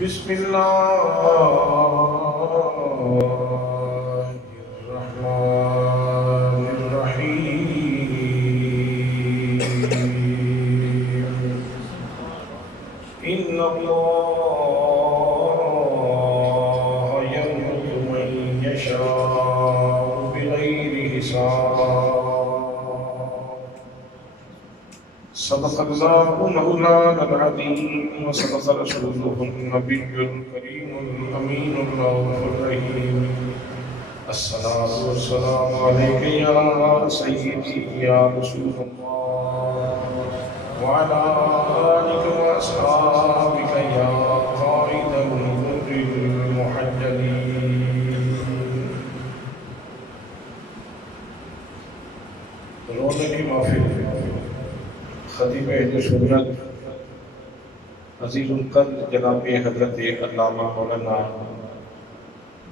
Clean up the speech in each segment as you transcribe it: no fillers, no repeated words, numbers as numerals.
بسم اللہ الرحمن الرحیم ان اللہ یرزق من یشاء بغیر حساب صدق اللہ مولانا العظیم وصدق رسولہ النبی الکریم الامین الرؤوف الرحیم الصلاۃ والسلام علیک یا سیدی یا رسول اللہ وعلی آلک واصحابک یا قائد الغر المحجلین۔ روزے کی محفل خطیب اہل سنت عزیز القدر جناب حضرت علامہ مولانا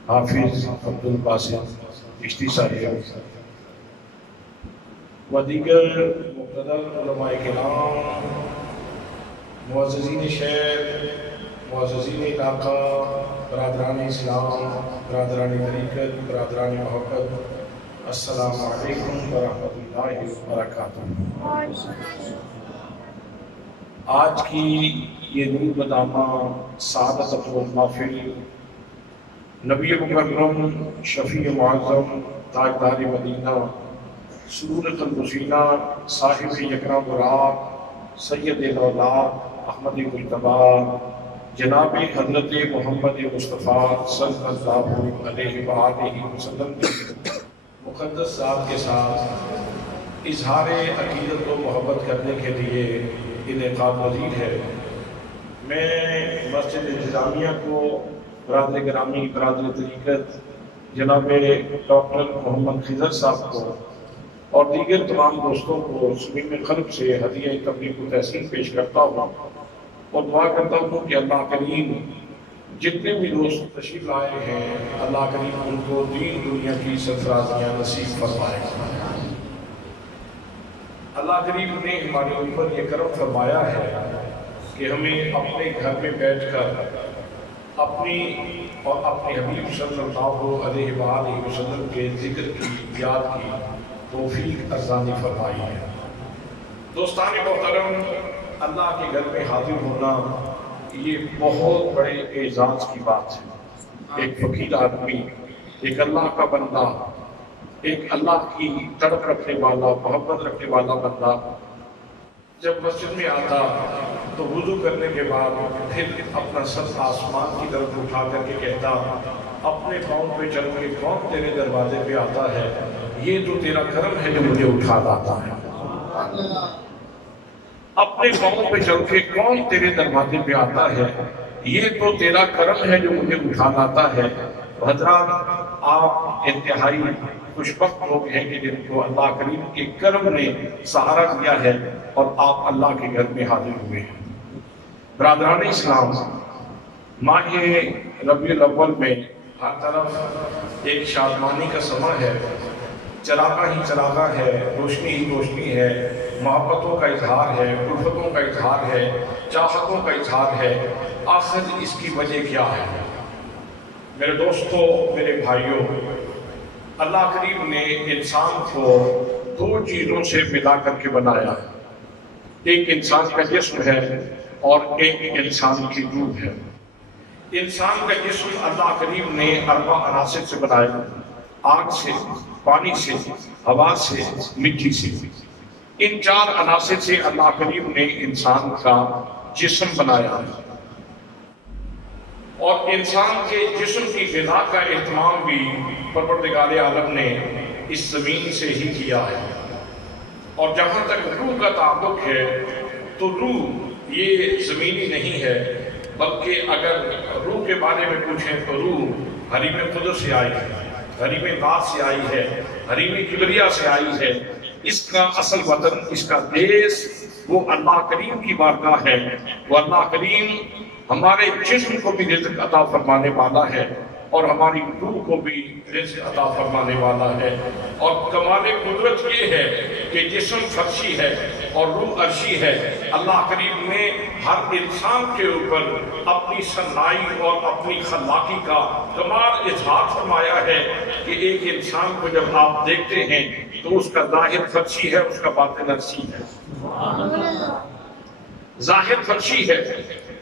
حافظ عبدالباسط چشتی صاحب و دیگر مقتدر علماء کرام، معززین شہر، معززین علاقہ، برادران اسلام، برادران طریقت، برادران محبت، السلام علیکم ورحمۃ اللہ وبرکاتہ۔ آج کی یہ نور بدامہ سعادت محفل نبی مکرم شفیع معظم تاجدار مدینہ سرور قلب سینہ صاحب یکرا براق سید الاولاد احمد مجتبی جناب حضرت محمد مصطفیٰ صلی اللہ علیہ وآلہ وسلم کی مقدس ذات کے ساتھ اظہار عقیدت و محبت کرنے کے لیے انعقاد پذیر ہے۔ میں مسجد انتظامیہ کو، برادر گرامی، برادر طریقت جناب ڈاکٹر محمد خضر صاحب کو اور دیگر تمام دوستوں کو صمیم قلب سے ہدیہ تبلیغ و تحسین پیش کرتا ہوں اور دعا کرتا ہوں کہ اللہ کریم جتنے بھی دوست تشریف لائے ہیں اللہ کریم ان کو دین دنیا کی سرفرازیاں نصیب فرمائے۔ اللہ کریم نے ہمارے اوپر یہ کرم فرمایا ہے کہ ہمیں اپنے گھر میں بیٹھ کر اپنی اور اپنے حبیب صلی اللہ علیہ وآلہ وسلم کے ذکر کی، یاد کی توفیق ارزانی فرمائی ہے۔ دوستان محترم، اللہ کے گھر میں حاضر ہونا یہ بہت بڑے اعزاز کی بات ہے۔ ایک فقیر آدمی، ایک اللہ کا بندہ، ایک اللہ کی تڑپ رکھنے والا، محبت رکھنے والا بندہ جب مسجد میں آتا تو وضو کرنے کے بعد پھر اپنا سر آسمان کی طرف اٹھا کر کے کہتا، اپنے پاؤں پہ چل کے کون تیرے دروازے پہ آتا ہے؟ یہ تو تیرا کرم ہے جو مجھے اٹھا لاتا ہے۔ اپنے پاؤں پہ چل کے کون تیرے دروازے پہ آتا ہے؟ یہ تو تیرا کرم ہے جو مجھے اٹھا لاتا ہے۔ حضرات، آپ انتہائی خوشبخت لوگ ہیں کہ جن کو اللہ کریم کے کرم نے سہارا دیا ہے اور آپ اللہ کے گھر میں حاضر ہوئے ہیں۔ برادران اسلام، ماہ ربیع الاول میں ہر طرف ایک شادمانی کا سماں ہے، چراغاں ہی چراغاں ہے، روشنی ہی روشنی ہے، محبتوں کا اظہار ہے، الفتوں کا اظہار ہے، چاہتوں کا اظہار ہے۔ آخر اس کی وجہ کیا ہے؟ میرے دوستوں، میرے بھائیوں، اللہ کریم نے انسان کو دو چیزوں سے ملا کر کے بنایا، ایک انسان کا جسم ہے اور ایک انسان کی روح ہے۔ انسان کا جسم اللہ کریم نے اربع عناصر سے بنایا، آگ سے، پانی سے، ہوا سے، مٹی سے۔ ان چار عناصر سے اللہ کریم نے انسان کا جسم بنایا اور انسان کے جسم کی غذا کا اہتمام بھی پروردگار عالم نے اس زمین سے ہی کیا ہے۔ اور جہاں تک روح کا تعلق ہے تو روح یہ زمینی نہیں ہے، بلکہ اگر روح کے بارے میں پوچھیں تو روح حریم قدس سے آئی ہے، حریم ذات سے آئی ہے، حریم کبریا سے آئی ہے۔ اس کا اصل وطن، اس کا دیس وہ اللہ کریم کی بارگاہ ہے۔ وہ اللہ کریم ہمارے جسم کو بھی رزق عطا فرمانے والا ہے اور ہماری روح کو بھی رزق عطا فرمانے والا ہے۔ اور کمال قدرت یہ ہے کہ جسم فرشی ہے اور روح عرشی ہے۔ اللہ کریم نے ہر انسان کے اوپر اپنی صنائی اور اپنی خلاقی کا کمال اظہار فرمایا ہے کہ ایک انسان کو جب آپ دیکھتے ہیں تو اس کا ظاہر فرشی ہے، اس کا باطن عرشی ہے۔ ظاہر فرشی ہے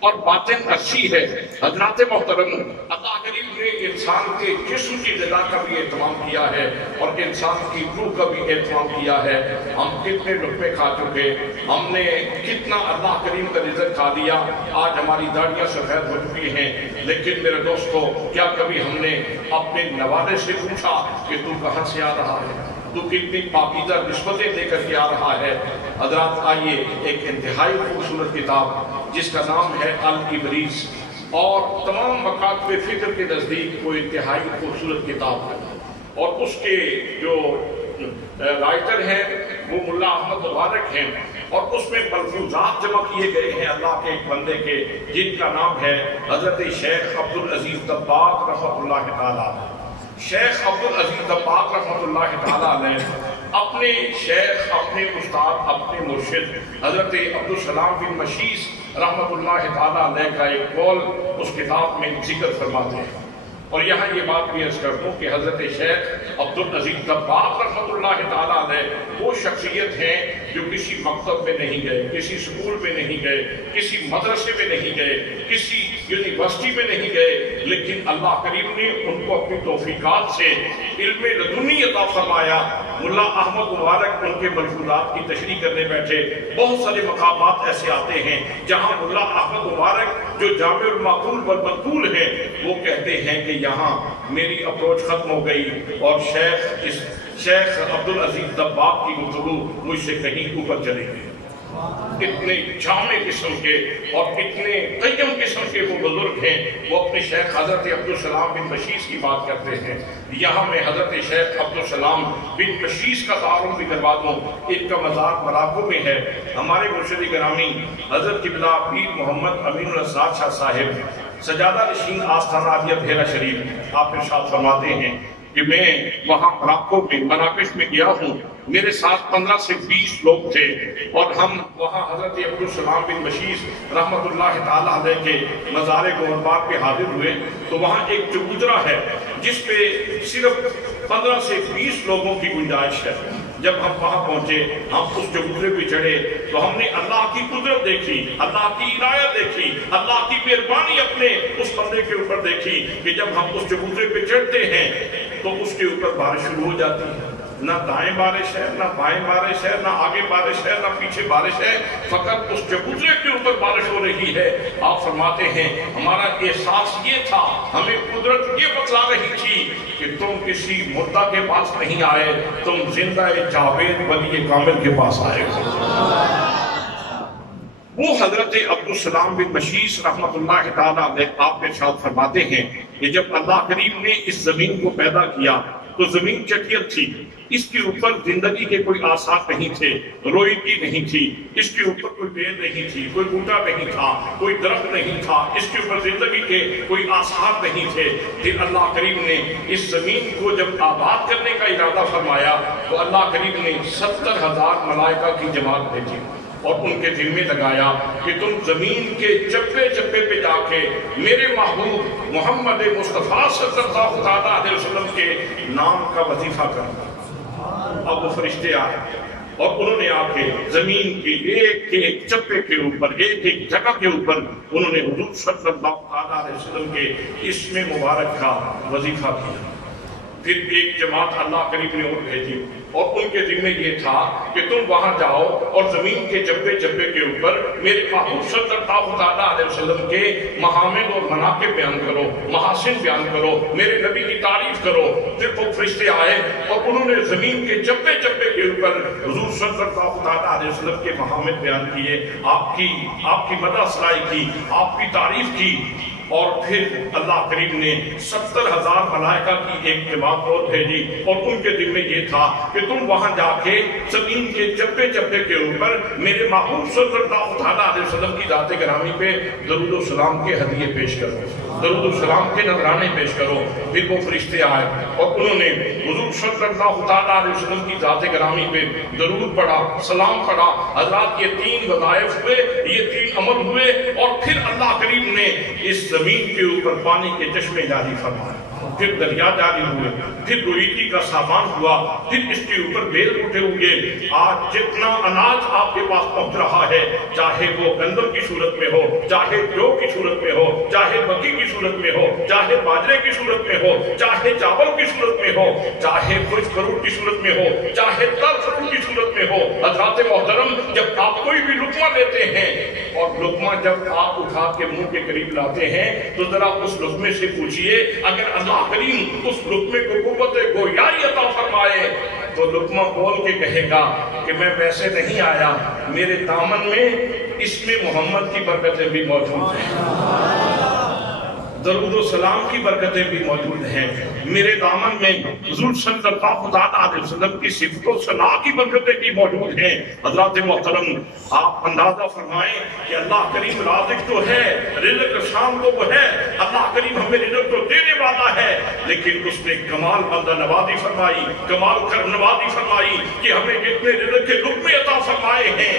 اور باطن عرشی ہے۔ حضرات محترم، اللہ کریم نے انسان کے جسم کی غذا کا بھی اہتمام کیا ہے اور انسان کی روح کا بھی اہتمام کیا ہے۔ ہم کتنے لقمے کھا چکے، ہم نے کتنا اللہ کریم کا رزق کھا لیا، آج ہماری داڑیاں سفید ہو چکی ہیں، لیکن میرے دوستو کیا کبھی ہم نے اپنے نوالے سے پوچھا کہ تو کہاں سے آ رہا ہے، تو کتنی پاکیزہ نسبتیں دے کر کے آ رہا ہے؟ حضرات آئیے، ایک انتہائی خوبصورت کتاب جس کا نام ہے الابریز، اور تمام مکاتب فکر کے نزدیک وہ انتہائی خوبصورت کتاب ہے، اور اس کے جو رائٹر ہیں وہ ملا احمد مبارک ہیں، اور اس میں ملفوظات جمع کیے گئے ہیں اللہ کے ایک بندے کے جن کا نام ہے حضرت شیخ عبدالعزیز دباغ رحمۃ اللہ تعالیٰ۔ شیخ عبدالعزیز دباغ رحمۃ اللہ تعالیٰ نے اپنے شیخ، اپنے استاد، اپنے مرشد حضرت عبدالسلام بن مشیس رحمۃ اللہ تعالیٰ علیہ کا ایک قول اس کتاب میں ذکر فرماتے ہیں، اور یہاں یہ بات بھی عرض کر دوں کہ حضرت شیخ عبدالعزیز دباغ رحمۃ اللہ تعالیٰ علیہ وہ شخصیت ہیں جو کسی مکتب میں نہیں گئے، کسی سکول میں نہیں گئے، کسی مدرسے میں نہیں گئے، کسی یونیورسٹی میں نہیں گئے، لیکن اللہ کریم نے ان کو اپنی توفیقات سے علم لدنی عطا فرمایا۔ ملا احمد مبارک ان کے ملفوظات کی تشریح کرنے بیٹھے، بہت سارے مقامات ایسے آتے ہیں جہاں ملا احمد مبارک جو جامع المعقول والمنقول ہیں وہ کہتے ہیں کہ یہاں میری اپروچ ختم ہو گئی اور شیخ عبدالعزیز دباغ کی گفتگو مجھ سے کہیں اوپر چلی گئی۔ اتنے جامع قسم کے اور اتنے قیم قسم کے وہ بزرگ ہیں، وہ اپنے شیخ حضرت عبدالسلام بن مشیس کی بات کرتے ہیں۔ یہاں میں حضرت شیخ عبدالسلام بن مشیس کا تعارف بھی کروا دوں، ان کا مزار مراکو میں ہے۔ ہمارے مرشد گرامی حضرت قبلہ پیر محمد امین الاسرار شاہ صاحب سجادہ نشین آستانہ عالیہ بحیرہ شریف آپ ارشاد فرماتے ہیں کہ میں وہاں مراکو میں مراکش میں گیا ہوں، میرے ساتھ 15 سے 20 لوگ تھے، اور ہم وہاں حضرت عبدالسلام بن مشیس رحمۃ اللہ تعالیٰ علیہ کے مزار گوربار پہ حاضر ہوئے، تو وہاں ایک چبوترا ہے جس پہ صرف 15 سے 20 لوگوں کی گنجائش ہے۔ جب ہم وہاں پہنچے، ہم اس چبوترے پہ چڑھے تو ہم نے اللہ کی قدرت دیکھی، اللہ کی عنایت دیکھی، اللہ کی مہربانی اپنے اس بندے کے اوپر دیکھی کہ جب ہم اس چبوترے پہ چڑھتے ہیں تو اس کے اوپر بارش شروع ہو جاتی ہے، نہ دائیں بارش ہے، نہ بائیں بارش ہے، نہ آگے بارش ہے، نہ پیچھے بارش ہے، فقط اس چبوترے کے اوپر بارش ہو رہی ہے۔ آپ فرماتے ہیں ہمارا احساس یہ تھا، ہمیں قدرت یہ بتلا رہی تھی کہ تم کسی مردہ کے پاس نہیں آئے، تم زندہ جاوید ولی کامل کے پاس آئے ہو۔ وہ حضرت عبدالسلام بن مشیس رحمۃ اللہ تعالیٰ علیہ آپ ارشاد فرماتے ہیں کہ جب اللہ کریم نے اس زمین کو پیدا کیا تو زمین چٹیل تھی، اس کے اوپر زندگی کے کوئی آثار نہیں تھے، روئیدگی نہیں تھی، اس کے اوپر کوئی بیل نہیں تھی، کوئی بوٹا نہیں تھا، کوئی درخت نہیں تھا، اس کے اوپر زندگی کے کوئی آثار نہیں تھے۔ پھر اللہ کریم نے اس زمین کو جب آباد کرنے کا ارادہ فرمایا تو اللہ کریم نے 70,000 ملائکہ کی جماعت بھیجی اور ان کے دل میں لگایا کہ تم زمین کے چپے چپے پہ جا کے میرے محبوب محمد مصطفیٰ صلی اللہ علیہ وسلم کے نام کا وظیفہ کرنا۔ اب وہ فرشتے آئے اور انہوں نے آ کے زمین کے ایک ایک چپے کے اوپر، ایک ایک جگہ کے اوپر انہوں نے حضور صلی اللہ علیہ وسلم کے اسم مبارک کا وظیفہ کیا۔ پھر ایک جماعت اللہ کریم نے اور بھیجی اور ان کے ذمہ یہ تھا کہ تم وہاں جاؤ اور زمین کے جبے جبے کے اوپر میرے محبوب صلی اللہ علیہ وسلم کے محامد اور مناقب بیان کرو، محاسن بیان کرو، میرے نبی کی تعریف کرو۔ پھر وہ فرشتے آئے اور انہوں نے زمین کے جبے جبے کے اوپر حضور صلی اللہ علیہ وسلم کے محامد بیان کیے، آپ کی مدح سرائی کی، آپ کی تعریف کی۔ اور پھر اللہ کریم نے 70,000 ملائکہ کی ایک جماعت اور بھیجی اور ان کے دل میں یہ تھا کہ تم وہاں جا کے زمین کے چپے چپے کے اوپر میرے محبوب صلی اللہ علیہ وسلم کی ذات گرامی پہ درود و سلام کے ہدیے پیش کرو، درود و سلام کے نذرانے پیش کرو۔ پھر وہ فرشتے آئے اور انہوں نے حضور صلی اللہ علیہ وسلم کی ذات گرامی پہ درود پڑھا، سلام پڑھا۔ حضرات یہ 3 وظائف ہوئے، یہ 3 عمل ہوئے، اور پھر اللہ کریم نے اس زمین کے اوپر پانی کے چشمے جاری فرمائے، پھر دریا جاری ہوئے، پھر روئیتی کا سامان ہوا، پھر اس کے اوپر بیل اٹھے ہوئے۔ آج جتنا اناج آپ کے پاس پہنچ رہا ہے، چاہے وہ گندم کی صورت میں ہو، چاہے جو کی صورت میں ہو، چاہے مکئی کی صورت میں ہو، چاہے باجرے کی صورت میں ہو، چاہے چاول کی صورت میں ہو، چاہے خشک فروٹ کی صورت میں ہو، چاہے تر فروٹ کی صورت میں ہو۔ حضرات محترم، جب آپ کوئی بھی لقمہ لیتے ہیں اور لقمہ جب آپ اٹھا کے منہ کے قریب لاتے ہیں تو ذرا اس لقمے سے پوچھئے، اگر اللہ کریم اس لقمے کو قوت گویائی عطا فرمائے تو لقمہ بول کے کہے گا کہ میں ویسے نہیں آیا، میرے دامن میں اسم محمد کی برکتیں بھی موجود ہیں، درود و سلام کی برکتیں بھی موجود ہیں، میرے دامن میں حضور صلی اللہ علیہ وسلم کی صفت و ثنا کی برکتیں بھی موجود ہیں۔ حضرات محترم، آپ اندازہ فرمائیں کہ اللہ کریم رازق تو ہے، رزق شام کو وہ ہے، اللہ کریم ہمیں رزق تو دینے والا ہے، لیکن اس نے کمال بندہ نوازی فرمائی، کمال کرم نوازی فرمائی کہ ہمیں جتنے رزق کے لقمے عطا فرمائے ہیں،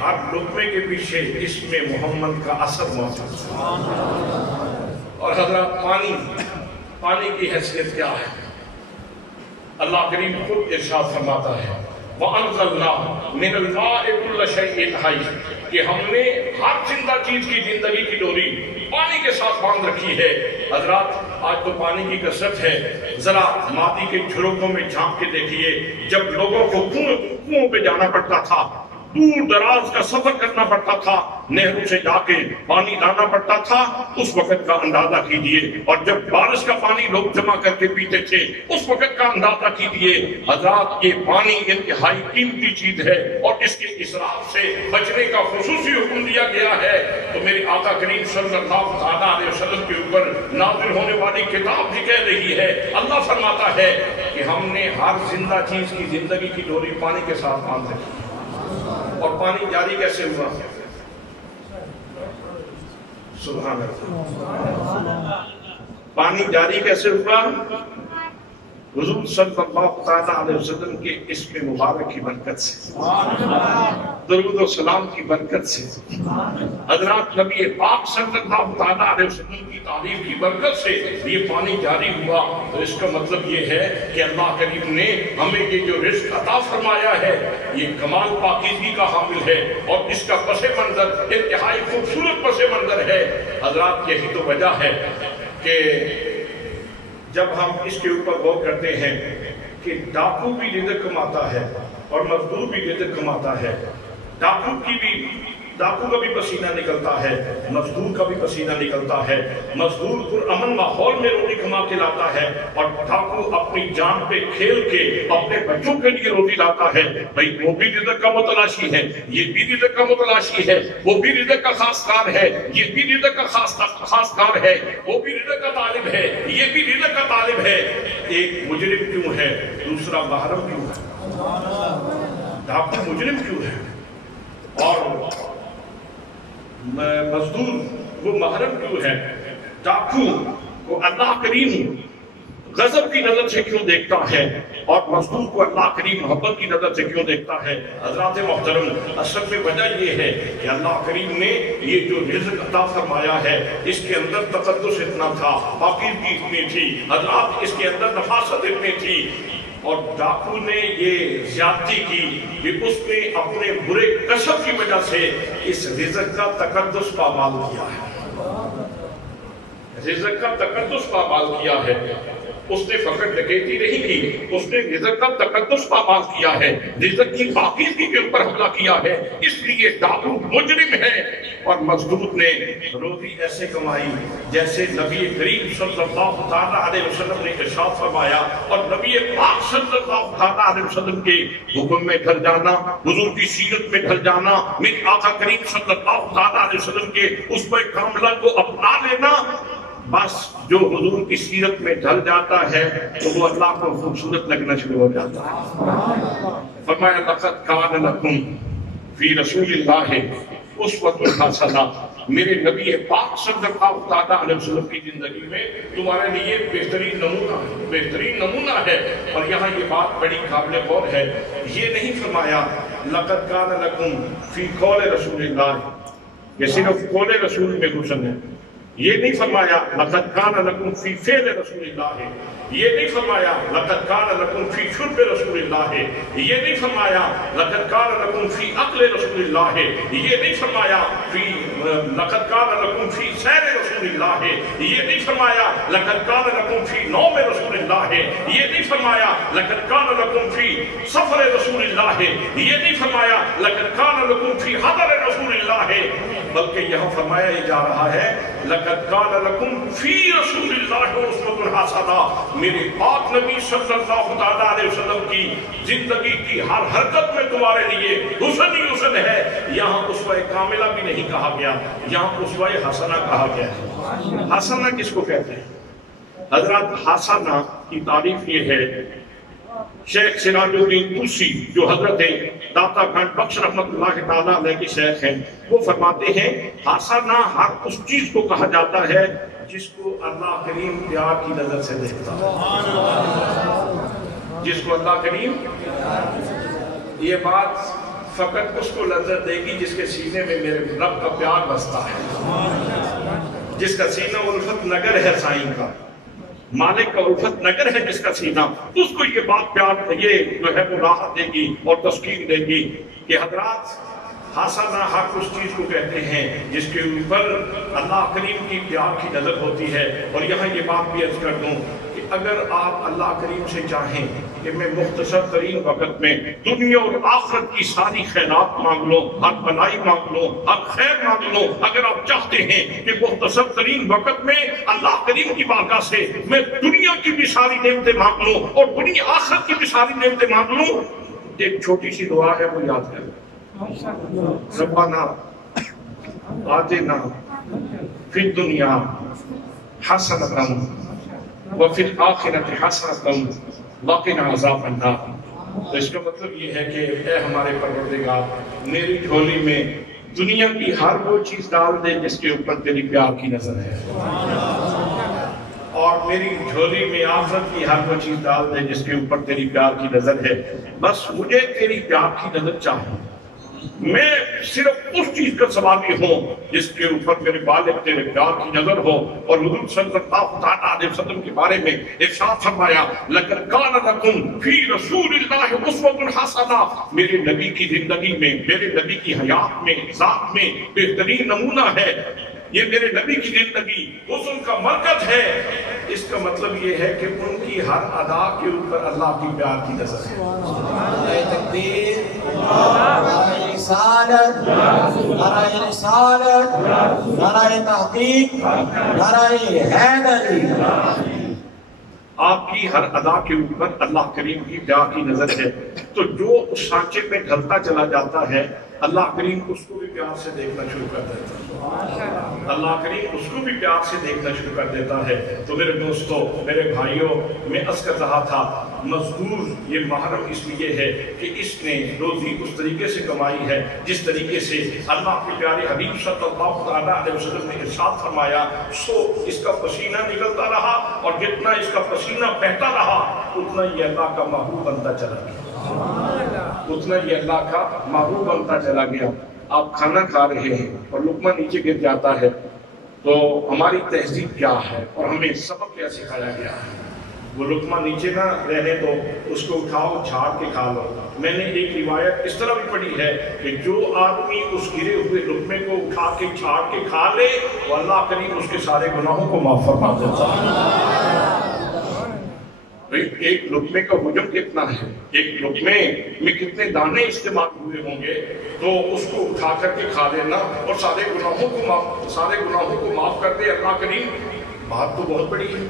ہر لقمے کے پیچھے اسم محمد کا اثر موجود ہے۔ اور حضرات، پانی کی حیثیت کیا ہے؟ اللہ کریم خود ارشاد فرماتا ہے وَأَنزَلْنَا مِنَ الْمَاءِ كُلَّ شَيْءٍ حَيٍّ، کہ ہم نے ہر زندہ چیز کی زندگی کی ڈوری پانی کے ساتھ باندھ رکھی ہے۔ حضرات، آج تو پانی کی کثرت ہے، ذرا مادی کے جھروکوں میں جھانک کے دیکھیے، جب لوگوں کو کنویں پہ جانا پڑتا تھا، دور دراز کا سفر کرنا پڑتا تھا، نہروں سے جا کے پانی لانا پڑتا تھا، اس وقت کا اندازہ کیجئے، اور جب بارش کا پانی لوگ جمع کر کے پیتے تھے اس وقت کا اندازہ کیجئے۔ حضرات، یہ پانی انتہائی قیمتی چیز ہے اور اس کے اسراف سے بچنے کا خصوصی حکم دیا گیا ہے۔ تو میرے آقا کریم صلی اللہ علیہ وسلم کے اوپر نازل ہونے والی کتاب بھی کہہ رہی ہے، اللہ فرماتا ہے کہ ہم نے ہر زندہ چیز کی زندگی کی ڈوری پانی کے ساتھ باندھ رکھی۔ اور پانی جاری کیسے ہوا؟ سبحان اللہ، پانی جاری کیسے ہوا؟ حضور صلی اللہ علیہ وسلم کے اسم مبارک کی برکت سے، درود و سلام کی برکت سے، حضرات نبی پاک صلی اللہ علیہ وسلم کی تعریف کی برکت سے یہ پانی جاری ہوا۔ تو اس کا مطلب یہ ہے کہ اللہ کریم نے ہمیں یہ جو رزق عطا فرمایا ہے یہ کمال پاکیزگی کا حامل ہے، اور اس کا پس منظر انتہائی خوبصورت پس منظر ہے۔ حضرات، یہی تو وجہ ہے کہ جب ہم اس کے اوپر غور کرتے ہیں کہ ڈاکو بھی رزق کماتا ہے اور مزدور بھی رزق کماتا ہے، ڈاکو کا بھی پسینہ نکلتا ہے، مزدور کا بھی پسینہ نکلتا ہے، مزدور پرامن ماحول میں روٹی کما کے لاتا ہے، اور ڈاکو اپنی جان پہ کھیل کے اپنے بچوں کے لیے روٹی لاتا ہے۔ بھائی وہ بھی رزق کا متلاشی ہے، یہ بھی رزق کا متلاشی ہے، وہ بھی رزق کا خاص کار ہے، یہ بھی رزق کا خاص کار ہے، وہ بھی رزق کا طالب ہے، یہ بھی رزق کا طالب ہے۔ ایک مجرم کیوں ہے، دوسرا محرم کیوں ہے؟ ڈاکو مجرم کیوں ہے اور مزدور وہ محرم کیوں ہے؟ ڈاکو کو اللہ کریم غضب کی نظر سے کیوں دیکھتا ہے اور مزدور کو اللہ کریم محبت کی نظر سے کیوں دیکھتا ہے؟ حضرات محترم، اصل میں وجہ یہ ہے کہ اللہ کریم نے یہ جو رزق عطا فرمایا ہے اس کے اندر تقدس اتنا تھا، پاکیزگی اتنی تھی، حضرات اس کے اندر نفاست اتنی تھی، اور ڈاکو نے یہ زیادتی کی کہ اس نے اپنے برے کسب کی وجہ سے اس رزق کا تقدس پامال کیا ہے، رزق کا تقدس پامال کیا ہے۔ اس نے فقط ڈکیتی نہیں کی، اس نے رزق کا تقدس پامال کیا ہے، رزق کی پاکیزگی کے اوپر حملہ کیا ہے، اس لیے داؤد مجرم ہے۔ اور مزدور نے روزی ایسے کمائی جیسے نبی کریم صلی اللہ علیہ وسلم نے ارشاد فرمایا، اور نبی پاک صلی اللہ علیہ وسلم کے حکم میں ڈھل جانا، حضور کی سیرت میں ڈھل جانا، میرے آقا کریم صلی اللہ علیہ وسلم کے اس پر کاملہ کو اپنا لینا، بس جو حضور کی سیرت میں ڈھل جاتا ہے تو وہ اللہ کو خوبصورت لگنا شروع ہو جاتا ہے۔ فرمایا لقد کان لکم فی رسول اللہ اسوۃ حسنہ، میرے نبی پاک صلی اللہ علیہ وسلم کی زندگی میں تمہارے لیے بہترین نمونہ ہے۔ اور یہاں یہ بات بڑی قابل غور ہے، یہ نہیں فرمایا لقد کان لکم فی قول رسول اللہ، یہ صرف قول رسول میں حسن ہے، یہ نہیں فرمایا لقد کان لکم فی فعل رسول اللہ، یہ نہیں فرمایا لقد کان لکم فی شرب رسول اللہ، یہ نہیں فرمایا لقد کان لکم فی عقل رسول اللہ، یہ نہیں فرمایا لقد کان لکم فی سیر رسول اللہ، یہ نہیں فرمایا لقد کان لکم فی نوم رسول اللہ، یہ نہیں فرمایا لقد کان لکم فی سفر رسول اللہ، یہ نہیں فرمایا لقد کان لکم فی حضر رسول اللہ، بلکہ یہاں فرمایا ہی جا رہا ہے لقد کان لکم فی رسول اللہ اسوۃ حسنہ، میرے پاک نبی صلی اللہ علیہ وسلم کی زندگی کی ہر حرکت میں تمہارے لیے حسن ہی حسن ہے۔ یہاں اسوہ کاملہ بھی نہیں کہا گیا، یہاں اسوہ حسنہ کہا گیا ہے۔ حسنہ کس کو کہتے ہیں؟ حضرات حسنہ کی تعریف یہ ہے، شیخ سراج الدین طوسی جو حضرت داتا گھنٹ بخش رحمت اللہ تعالیٰ علیہ کی شیخ ہیں، وہ فرماتے ہیں حسنہ ہر اس چیز کو کہا جاتا ہے جس کو اللہ کریم پیار کی نظر سے دیکھتا ہے، جس کو اللہ کریم، یہ بات فقط اس کو نظر دے گی جس کے سینے میں میرے رب کا پیار بستا ہے، جس کا سینہ الفت نگر ہے سائیں کا، مالک کا الفت نگر ہے جس کا سینہ، اس کو یہ بات پیار، یہ جو ہے وہ راحت دے گی اور تسکین دے گی کہ حضرات حسنہ ہر اس چیز کو کہتے ہیں جس کے اوپر اللہ کریم کی پیار کی نظر ہوتی ہے۔ اور یہاں یہ بات بھی عرض کر دوں کہ اگر آپ اللہ کریم سے چاہیں کہ میں مختصر ترین وقت میں دنیا اور آخرت کی ساری خیرات مانگ لوں، ہر بھلائی مانگ لوں، ہر خیر مانگ لوں، اگر آپ چاہتے ہیں کہ مختصر ترین وقت میں اللہ کریم کی بارگاہ سے میں دنیا کی بھی ساری نعمتیں مانگ لوں اور دنیا آخرت کی بھی ساری نعمتیں مانگ لوں، ایک چھوٹی سی دعا ہے وہ یاد کریں، ربنا آتنا فی الدنیا حسنۃ وفی الآخرۃ حسنۃ وقنا عذاب النار۔ تو اس کا مطلب یہ ہے کہ اے ہمارے پروردگار، میری جھولی میں دنیا کی ہر وہ چیز ڈال دے جس کے اوپر تیری پیار کی نظر ہے، اور میری جھولی میں آخرت کی ہر وہ چیز ڈال دے جس کے اوپر تیری پیار کی نظر ہے۔ بس مجھے تیری پیار کی نظر چاہیے، میں صرف اس چیز کا سوالی ہوں جس کے اوپر میرے بالغ تیرے پیار کی نظر ہو۔ اور حضور صلی اللہ علیہ وسلم کے بارے میں ارشاد فرمایا لقد کان لکم فی رسول اللہ اسوۃ حسنہ، میرے نبی کی زندگی میں، میرے نبی کی حیات میں، ذات میں بہترین نمونہ ہے، یہ میرے نبی کی زندگی حسن کا مرکز ہے۔ اس کا مطلب یہ ہے کہ ان کی ہر ادا کے اوپر اللہ کی پیار کی نظر ہے۔ نعرہ تکبیر، نعرہ رسالت، نعرہ رسالت، نعرہ تحقیق، نعرہ حیدری۔ آپ کی ہر ادا کے اوپر اللہ کریم کی پیار کی نظر ہے، تو جو اس سانچے میں ڈھلتا چلا جاتا ہے اللہ کریم اس کو بھی پیار سے دیکھنا شروع کر دیتا ہے، اللہ کریم اس کو بھی پیار سے دیکھنا شروع کر دیتا ہے۔ تو میرے دوستو، میرے بھائیوں، میں عرض کر رہا تھا مزدور یہ محرم اس لیے ہے کہ اس نے روزی اس طریقے سے کمائی ہے جس طریقے سے اللہ کے پیارے حبیب صلی اللہ علیہ وسلم نے ارشاد فرمایا، سو اس کا پسینہ نکلتا رہا اور جتنا اس کا پسینہ بہتا رہا اتنا یہ اللہ کا محبوب بنتا چلا گیا، اتنا یہ اللہ کا محبوب بنتا چلا گیا۔ آپ کھانا کھا رہے ہیں اور لقمہ نیچے گر جاتا ہے تو ہماری تہذیب کیا ہے اور ہمیں سبق کیا سکھایا گیا ہے؟ وہ لقمہ نیچے نہ رہنے تو اس کو اٹھاؤ، جھاڑ کے کھا لو۔ میں نے ایک روایت اس طرح بھی پڑھی ہے کہ جو آدمی اس گرے ہوئے لقمے کو اٹھا کے جھاڑ کے کھا لے وہ اللہ کریم اس کے سارے گناہوں کو معاف فرما دیتا ہے۔ ایک لقمے کا حجم کتنا ہے، ایک لقمے میں کتنے دانے استعمال ہوئے ہوں گے، تو اس کو اٹھا کر کے کھا لینا اور سارے گناہوں کو معاف کر دے اللہ کریم، بات تو بہت بڑی ہے،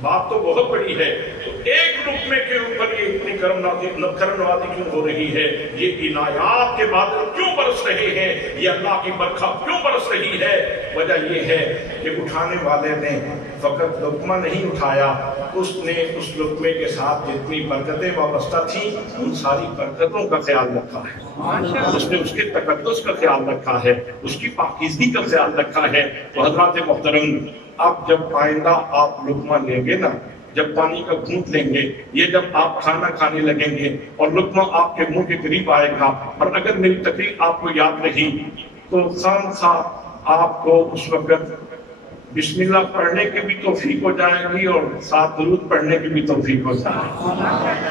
بات تو بہت بڑی ہے۔ تو ایک لقمے کے اوپر یہ اتنی کرم نوازی کیوں ہو رہی ہے، یہ عنایات کے بادل کیوں برس رہے ہیں، یہ اللہ کی برکھا کیوں برس رہی ہے؟ وجہ یہ ہے کہ اٹھانے والے نے فقط لقمہ نہیں اٹھایا، اس نے اس لقمے کے ساتھ جتنی برکتیں وابستہ تھیں ان ساری برکتوں کا خیال رکھا ہے، اس نے اس کے تقدس کا خیال رکھا ہے، اس کی پاکیزگی کا خیال رکھا ہے۔ تو حضرات محترم، اب جب آئندہ آپ لقمہ لیں گے نا، جب پانی کا گھونٹ لیں گے، یہ جب آپ کھانا کھانے لگیں گے اور لقمہ آپ کے منہ کے قریب آئے گا، اور اگر میری تقریر آپ کو یاد رہی تو خواہ آپ کو اس وقت بسم اللہ پڑھنے کی بھی توفیق ہو جائے گی اور ساتھ درود پڑھنے کی بھی توفیق ہو جائے گی۔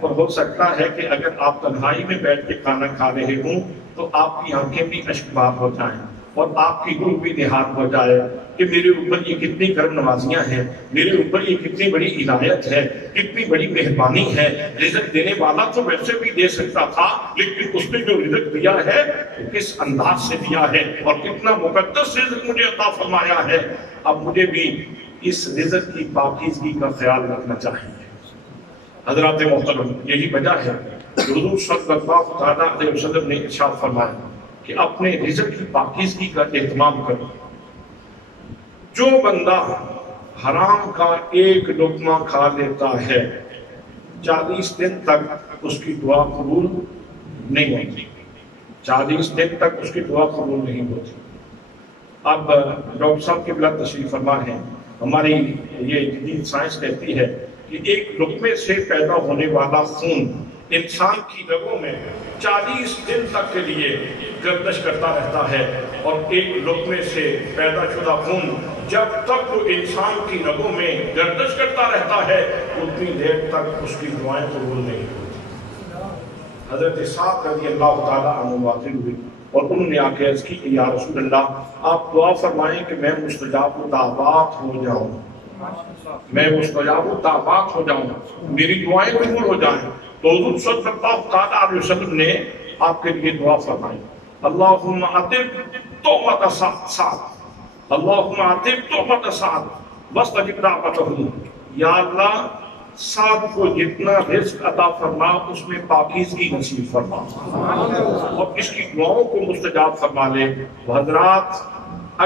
اور ہو سکتا ہے کہ اگر آپ تنہائی میں بیٹھ کے کھانا کھا رہے ہوں تو آپ کی آنکھیں بھی اشکبار ہو جائیں اور آپ کی روح بھی نہاد ہو جائے کہ میرے اوپر یہ کتنی کرم نوازیاں ہیں، میرے اوپر یہ کتنی بڑی عنایت ہے، کتنی بڑی مہربانی ہے۔ رزق دینے والا تو ویسے بھی دے سکتا تھا، لیکن اس نے جو رزق دیا ہے وہ کس انداز سے دیا ہے اور کتنا مقدس رزق مجھے عطا فرمایا ہے۔ اب مجھے بھی اس رزق کی پاکیزگی کا خیال رکھنا چاہیے۔ حضرات محترم، یہی وجہ ہے کہ حضور صلی اللہ علیہ وسلم نے ارشاد فرمایا کہ اپنے رزق کی پاکیزگی کا اہتمام کرو۔ جو بندہ حرام کا ایک لقمہ کھا لیتا ہے 40 دن تک اس کی دعا قبول نہیں ہوتی، 40 دن تک اس کی دعا قبول نہیں ہوتی۔ اب ڈاکٹر صاحب کی بلا تشریف فرما ہے، ہماری یہ جدید سائنس کہتی ہے کہ ایک لقمے سے پیدا ہونے والا خون انسان کی رگوں میں 40 دن تک کے لیے گردش کرتا رہتا ہے، اور ایک لقمے سے پیدا شدہ خون جب تک وہ انسان کی رگوں میں گردش کرتا رہتا ہے اتنی دیر تک اس کی دعائیں قبول نہیں ہوتی۔ حضرت سعد رضی اللہ تعالیٰ عنہ واقع ہوئی اور انہوں نے آ کے عرض کی کہ یا رسول اللہ آپ دعا فرمائیں کہ میں مستجاب الدعوات ہو جاؤں، میں مستجاب الدعوات ہو جاؤں، میری دعائیں قبول ہو جائیں۔ تو حضور صلی اللہ علیہ وسلم نے آپ کے لیے دعا فرمائی، اللہم عطب تہمت سعد، اللہم عطب تہمت سعد واستجب دعوتہ، یا اللہ سعد کو جتنا رزق عطا فرما اس میں پاکیزگی نصیب فرما اور اس کی دعاؤں کو مستجاب فرما لے۔ حضرات،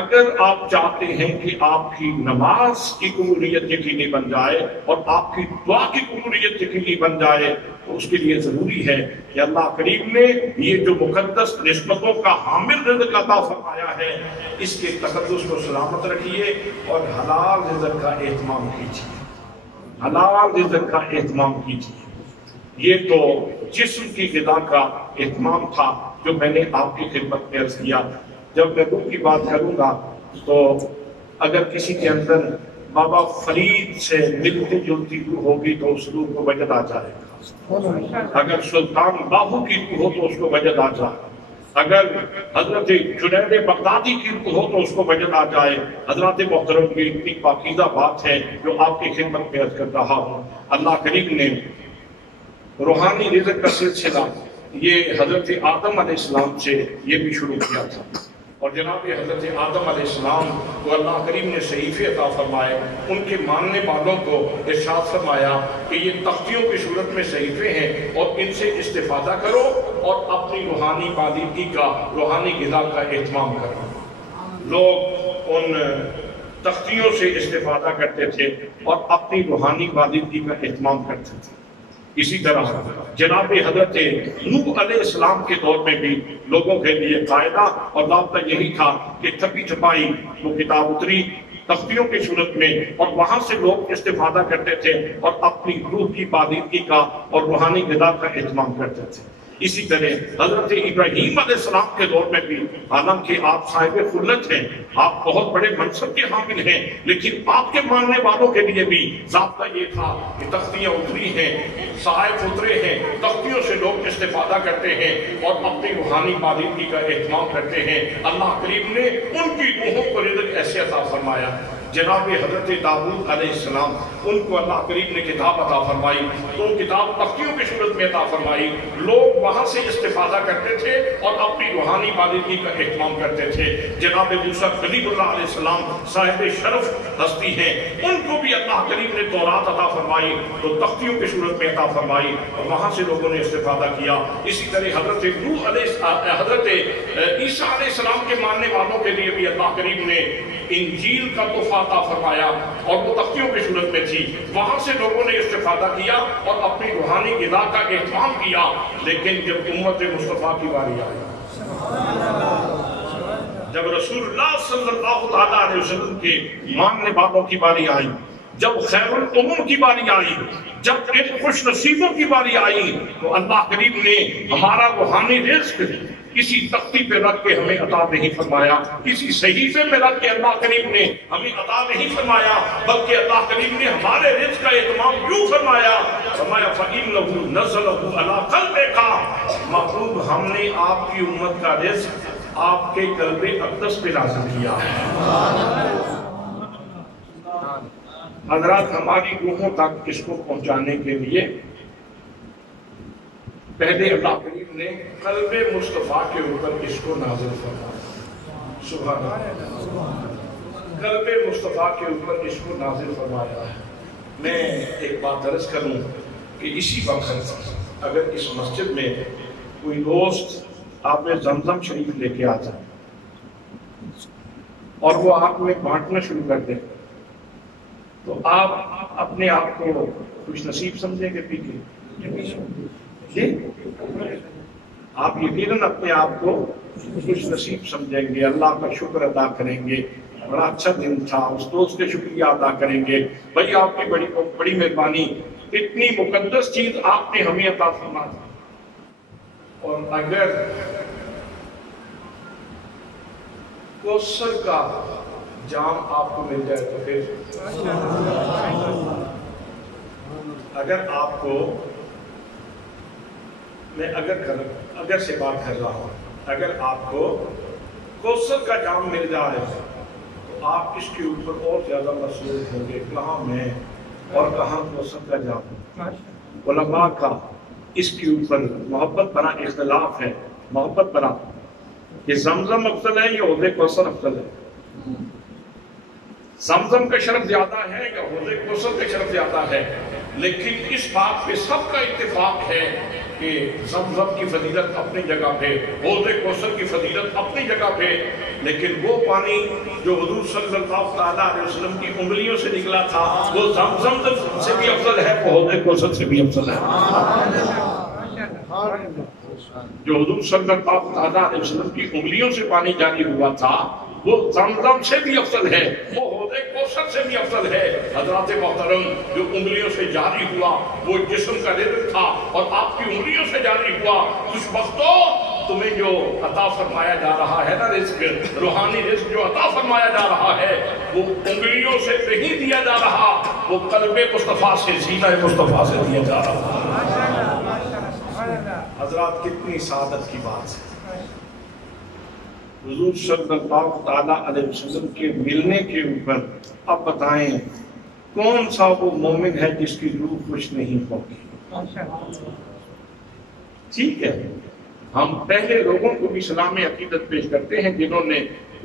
اگر آپ چاہتے ہیں کہ آپ کی نماز کی قبولیت یقینی بن جائے اور آپ کی دعا کی قبولیت یقینی بن جائے تو اس کے لیے ضروری ہے کہ اللہ کریم نے یہ جو مقدس نسبتوں کا حامل رزق عطا فرمایا ہے اس کے تقدس کو سلامت رکھیے اور حلال رزق کا اہتمام کیجیے، حلال رزق کا اہتمام کیجیے۔ یہ تو جسم کی غذا کا اہتمام تھا جو میں نے آپ کی خدمت میں عرض کیا۔ جب میں روح کی بات کروں گا تو اگر کسی کے اندر بابا فرید سے ملتی جلتی روح ہوگی تو اس روح کو وجد آ جائے گا، اگر سلطان باہو کی روح ہو تو اس کو وجد آ جائے، اگر حضرت جنید بغدادی کی روح ہو تو اس کو وجد آ جائے۔ حضرات محترم، یہ اتنی پاکیزہ بات ہے جو آپ کی خدمت میں عرض کر رہا ہوں۔ اللہ کریم نے روحانی رزق کا سلسلہ یہ حضرت آدم علیہ السلام سے یہ بھی شروع کیا تھا، اور جناب حضرت آدم علیہ السلام کو اللہ کریم نے صحیفے عطا فرمائے، ان کے ماننے والوں کو ارشاد فرمایا کہ یہ تختیوں کی صورت میں صحیفے ہیں اور ان سے استفادہ کرو اور اپنی روحانی پالیدگی کا، روحانی غذا کا اہتمام کرو۔ لوگ ان تختیوں سے استفادہ کرتے تھے اور اپنی روحانی پالیدگی کا اہتمام کرتے تھے۔ اسی طرح جناب حضرت نوح علیہ السلام کے دور میں بھی لوگوں کے لیے قاعدہ اور ضابطہ یہی تھا کہ چھپی چھپائی وہ کتاب اتری تختیوں کی صورت میں اور وہاں سے لوگ استفادہ کرتے تھے اور اپنی روح کی پالیدگی کا اور روحانی غذا کا اہتمام کرتے تھے۔ اسی طرح حضرت ابراہیم علیہ السلام کے دور میں بھی، حالانکہ آپ صاحب خلت ہیں، آپ بہت بڑے منصب کے حامل ہیں، لیکن آپ کے ماننے والوں کے لیے بھی ضابطہ یہ تھا کہ تختیاں اتری ہیں، صحائف اترے ہیں، تختیوں سے لوگ استفادہ کرتے ہیں اور اپنی روحانی پالیدگی کا اہتمام کرتے ہیں۔ اللہ کریم نے ان کی روحوں کو رزق ایسے عطا فرمایا جناب حضرت داؤد علیہ السلام، ان کو اللہ کریم نے کتاب عطا فرمائی، تو کتاب تختیوں کی صورت میں عطا فرمائی، لوگ وہاں سے استفادہ کرتے تھے اور اپنی روحانی بالغی کا اہتمام کرتے تھے۔ جناب موسیٰ کلیم اللہ علیہ السلام صاحب شرف ہستی ہیں، ان کو بھی اللہ کریم نے تورات عطا فرمائی، تو تختیوں کی صورت میں عطا فرمائی اور وہاں سے لوگوں نے استفادہ کیا۔ اسی طرح حضرت حضرت عیسیٰ علیہ السلام کے ماننے والوں کے لیے بھی اللہ کریم نے انجیل کا تحفہ عطا فرمایا اور وہ تختیوں کی صورت میں تھی، وہاں سے لوگوں نے استفادہ کیا اور اپنی روحانی غذا کا اہتمام کیا۔ لیکن جب امت مصطفیٰ کی باری آئی، جب رسول اللہ صلی اللہ علیہ وسلم کے ماننے والوں کی باری آئی، جب خیر الامم کی باری آئی، جب ایک خوش نصیبوں کی باری آئی، تو اللہ کریم نے ہمارا روحانی رزق کسی تختی پہ رکھ کے ہمیں عطا نہیں فرمایا، کسی صحیفے میں رکھ کے اللہ کریم نے ہمیں عطا نہیں فرمایا، بلکہ اللہ کریم نے ہمارے رزق کا اہتمام یوں فرمایا، فرمایا فَإِنَّهُ نَزَّلَهُ عَلَىٰ قَلْبِكَ، محبوب ہم نے آپ کی امت کا رزق آپ کے قلب اقدس پہ نازل کیا ہے۔ حضرات ہماری روحوں تک اس کو پہنچانے کے لیے پہلے اللہ کریم نے قلب مصطفیٰ کے اوپر اس کو نازل فرمایا، سبحان اللہ، قلب مصطفیٰ کے اوپر اس کو نازل فرمایا ہے۔ میں ایک بات عرض کروں کہ اسی وقت اگر اس مسجد میں کوئی دوست آپ میں زمزم شریف لے کے آتا ہے اور وہ آپ میں بانٹنا شروع کر دے، تو آپ اپنے آپ کو خوش نصیب سمجھیں گے پی کے؟ آپ یقیناً اپنے آپ کو خوش نصیب سمجھیں گے، اللہ کا شکر ادا کریں گے، بڑا اچھا دن تھا، اس دوست کے شکریہ ادا کریں گے، بھائی آپ کی بڑی مہربانی، اتنی مقدس چیز آپ نے ہمیں عطا فرما دی۔ اور اگر کوثر کا جام آپ کو مل جائے تو پھر اگر آپ کو، میں اگر سے بات کر رہا ہوں، اگر آپ کو کوثر کا جام مل جائے تو آپ اس کے اوپر اور زیادہ مسرور ہوں گے، کہاں میں اور کہاں کوثر کا جام۔ علماء کا اس کے اوپر محبت بنا اختلاف ہے، محبت بنا کہ زمزم افضل ہے یا حوض کوثر افضل ہے، زمزم کا شرف زیادہ ہے یا حوض کوثر کا شرف زیادہ ہے، لیکن اس بات پہ سب کا اتفاق ہے کہ زمزم کی فضیلت اپنی جگہ پہ، حوض کوثر کی فضیلت اپنی جگہ پہ، لیکن وہ پانی جو حضور صلی اللہ علیہ وسلم کی انگلیوں سے نکلا تھا وہ زمزم سے بھی افضل ہے، وہ حوض کوثر سے بھی افضل ہے۔ جو حضور صلی اللہ علیہ وسلم کی انگلیوں سے پانی جاری ہوا تھا وہ زمزم سے بھی افضل ہے، وہ حوض کوثر سے بھی افضل ہے۔ حضرات محترم، جو انگلیوں سے جاری ہوا وہ جسم کا رزق تھا اور آپ کی انگلیوں سے جاری ہوا، خوش بختو تمہیں جو عطا فرمایا جا رہا ہے نا رزق، روحانی رزق جو عطا فرمایا جا رہا ہے وہ انگلیوں سے نہیں دیا جا رہا، وہ قلب مصطفیٰ سے، سینہ مصطفیٰ سے دیا جا رہا ہے۔ حضرات کتنی سعادت کی بات ہے، حضور صلی اللہ علیہ وسلم کے ملنے کے اوپر۔ اب بتائیں کون سا وہ مومن ہے جس کی روح خوش نہیں ہوگی؟ ٹھیک ہے، ہم پہلے لوگوں کو بھی سلام عقیدت پیش کرتے ہیں جنہوں نے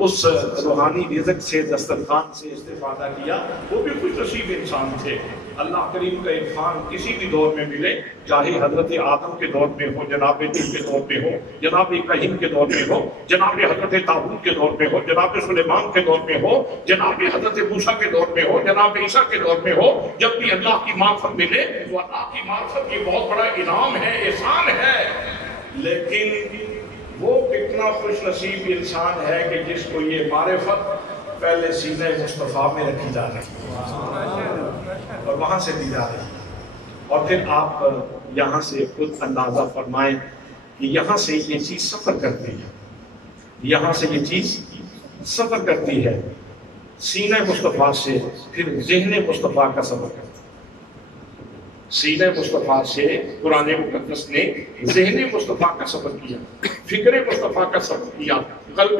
اس روحانی رزق سے، دسترخوان سے استفادہ کیا، وہ بھی خوش نصیب انسان تھے۔ اللہ کریم کا عرفان کسی بھی دور میں ملے، چاہے حضرت آدم کے دور میں ہو، جناب نوح کے دور میں ہو، جناب ابراہیم کے دور میں ہو، جناب حضرت داؤد کے دور میں ہو، جناب سلیمان کے دور میں ہو، جناب حضرت موسیٰ کے دور میں ہو، جناب عیسیٰ کے دور میں ہو، جب بھی اللہ کی معرفت ملے تو اللہ کی معرفت کی بہت بڑا انعام ہے، احسان ہے۔ لیکن وہ کتنا خوش نصیب انسان ہے کہ جس کو یہ معرفت پہلے سینہ مصطفیٰ میں رکھی جا رہی اور وہاں سے دی جا رہی، اور پھر آپ یہاں سے خود اندازہ فرمائیں کہ یہاں سے یہ چیز سفر کرتی ہے، یہاں سے یہ چیز سفر کرتی ہے سینہ مصطفیٰ سے، پھر ذہن مصطفیٰ کا سفر کرتی ہے۔ سینہ مصطفیٰ سے قرآن مقدس نے ذہن مصطفیٰ کا سفر کیا، فکر مصطفیٰ کا سفر کیا، قلب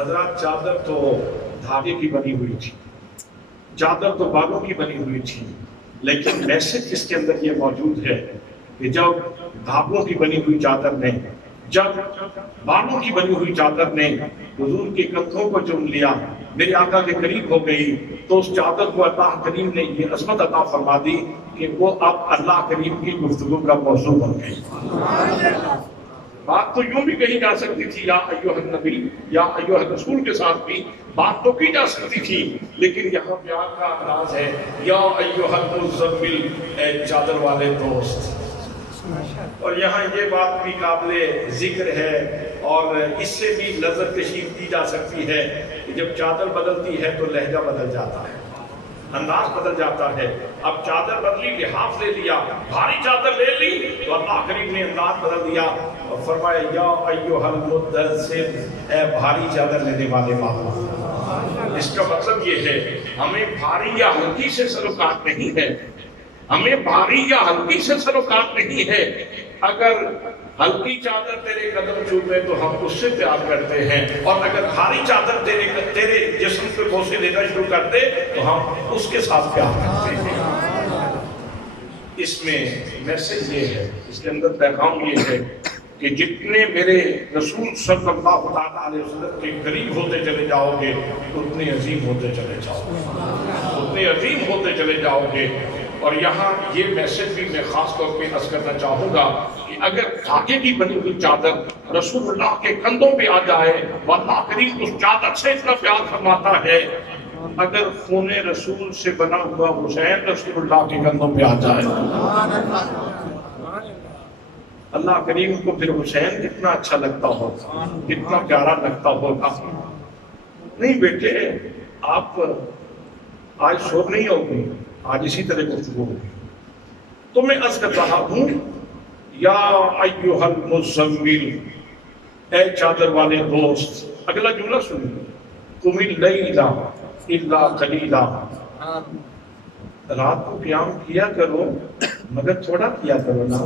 حضرات چادر تو دھاگے کی بنی ہوئی تھی، چادر تو بالوں کی بنی ہوئی تھی، لیکن میسج اس کے اندر یہ موجود ہے کہ جب دھاگوں کی بنی ہوئی چادر نے، جب بالوں کی بنی ہوئی چادر نے حضور کے کندھوں کو چوم لیا، میرے آقا کے قریب ہو گئی، تو اس چادر کو اللہ کریم نے یہ عظمت عطا فرما دی کہ وہ اب اللہ کریم کی گفتگو کا موضوع بن گئی۔ بات تو یوں بھی کہی جا سکتی تھی یا ایھا النبی یا ایھا الرسول کے ساتھ بھی بات تو کی جا سکتی تھی، لیکن یہاں پیار کا انداز ہے یا ایھا المزمل، اے چادر والے دوست۔ اور یہاں یہ بات بھی قابل ذکر ہے اور اس سے بھی نظر کشید کی جا سکتی ہے کہ جب چادر بدلتی ہے تو لہجہ بدل جاتا ہے، انداز بدل جاتا ہے۔ اب چادر بدلی، لحاف لے لیا، بھاری چادر لے لی تو اللہ کریم نے انداز بدل دیا اور فرمایا یا ایھا المدثر، اے بھاری چادر لینے والے محبوب۔ اس کا مطلب یہ ہے ہمیں بھاری یا ہلکی سے سلوکات نہیں ہے، ہمیں بھاری یا ہلکی سے سلوکات نہیں ہے۔ اگر ہلکی چادر تیرے قدم چومے تو ہم اس سے پیار کرتے ہیں، اور اگر بھاری چادر تیرے جسم پہ بوسے دینا شروع کر دے تو ہم اس کے ساتھ پیار کرتے ہیں۔ اس میں میسج یہ ہے، اس کے اندر پیغام یہ ہے کہ جتنے میرے رسول صلی اللہ علیہ وسلم کے قریب ہوتے چلے جاؤ گے اتنے عظیم ہوتے چلے جاؤ گے، اتنے عظیم ہوتے چلے جاؤ گے۔ اور یہاں یہ میسج بھی میں خاص طور پہ عرض کرنا چاہوں گا کہ اگر دھاگے کی بنی ہوئی چادر رسول اللہ کے کندھوں پہ آ جائے، اللہ کریم اس چادر سے اتنا پیار فرماتا ہے، اگر خون رسول سے بنا ہوا حسین رسول اللہ کے کندھوں پہ آ جائے، اللہ کریم کو پھر حسین کتنا اچھا لگتا ہوگا، کتنا پیارا لگتا ہوگا۔ نہیں بیٹے، آپ آج شور نہیں ہوگی، آج اسی طرح گفتگو ہوگی۔ تو میں عرض کر رہا ہوں یا ایھا المزمل، اے چادر والے دوست۔ اگلا جملہ سنیے، قم اللیل الا قلیلا، رات کو قیام کیا کرو مگر تھوڑا کیا کرو نا۔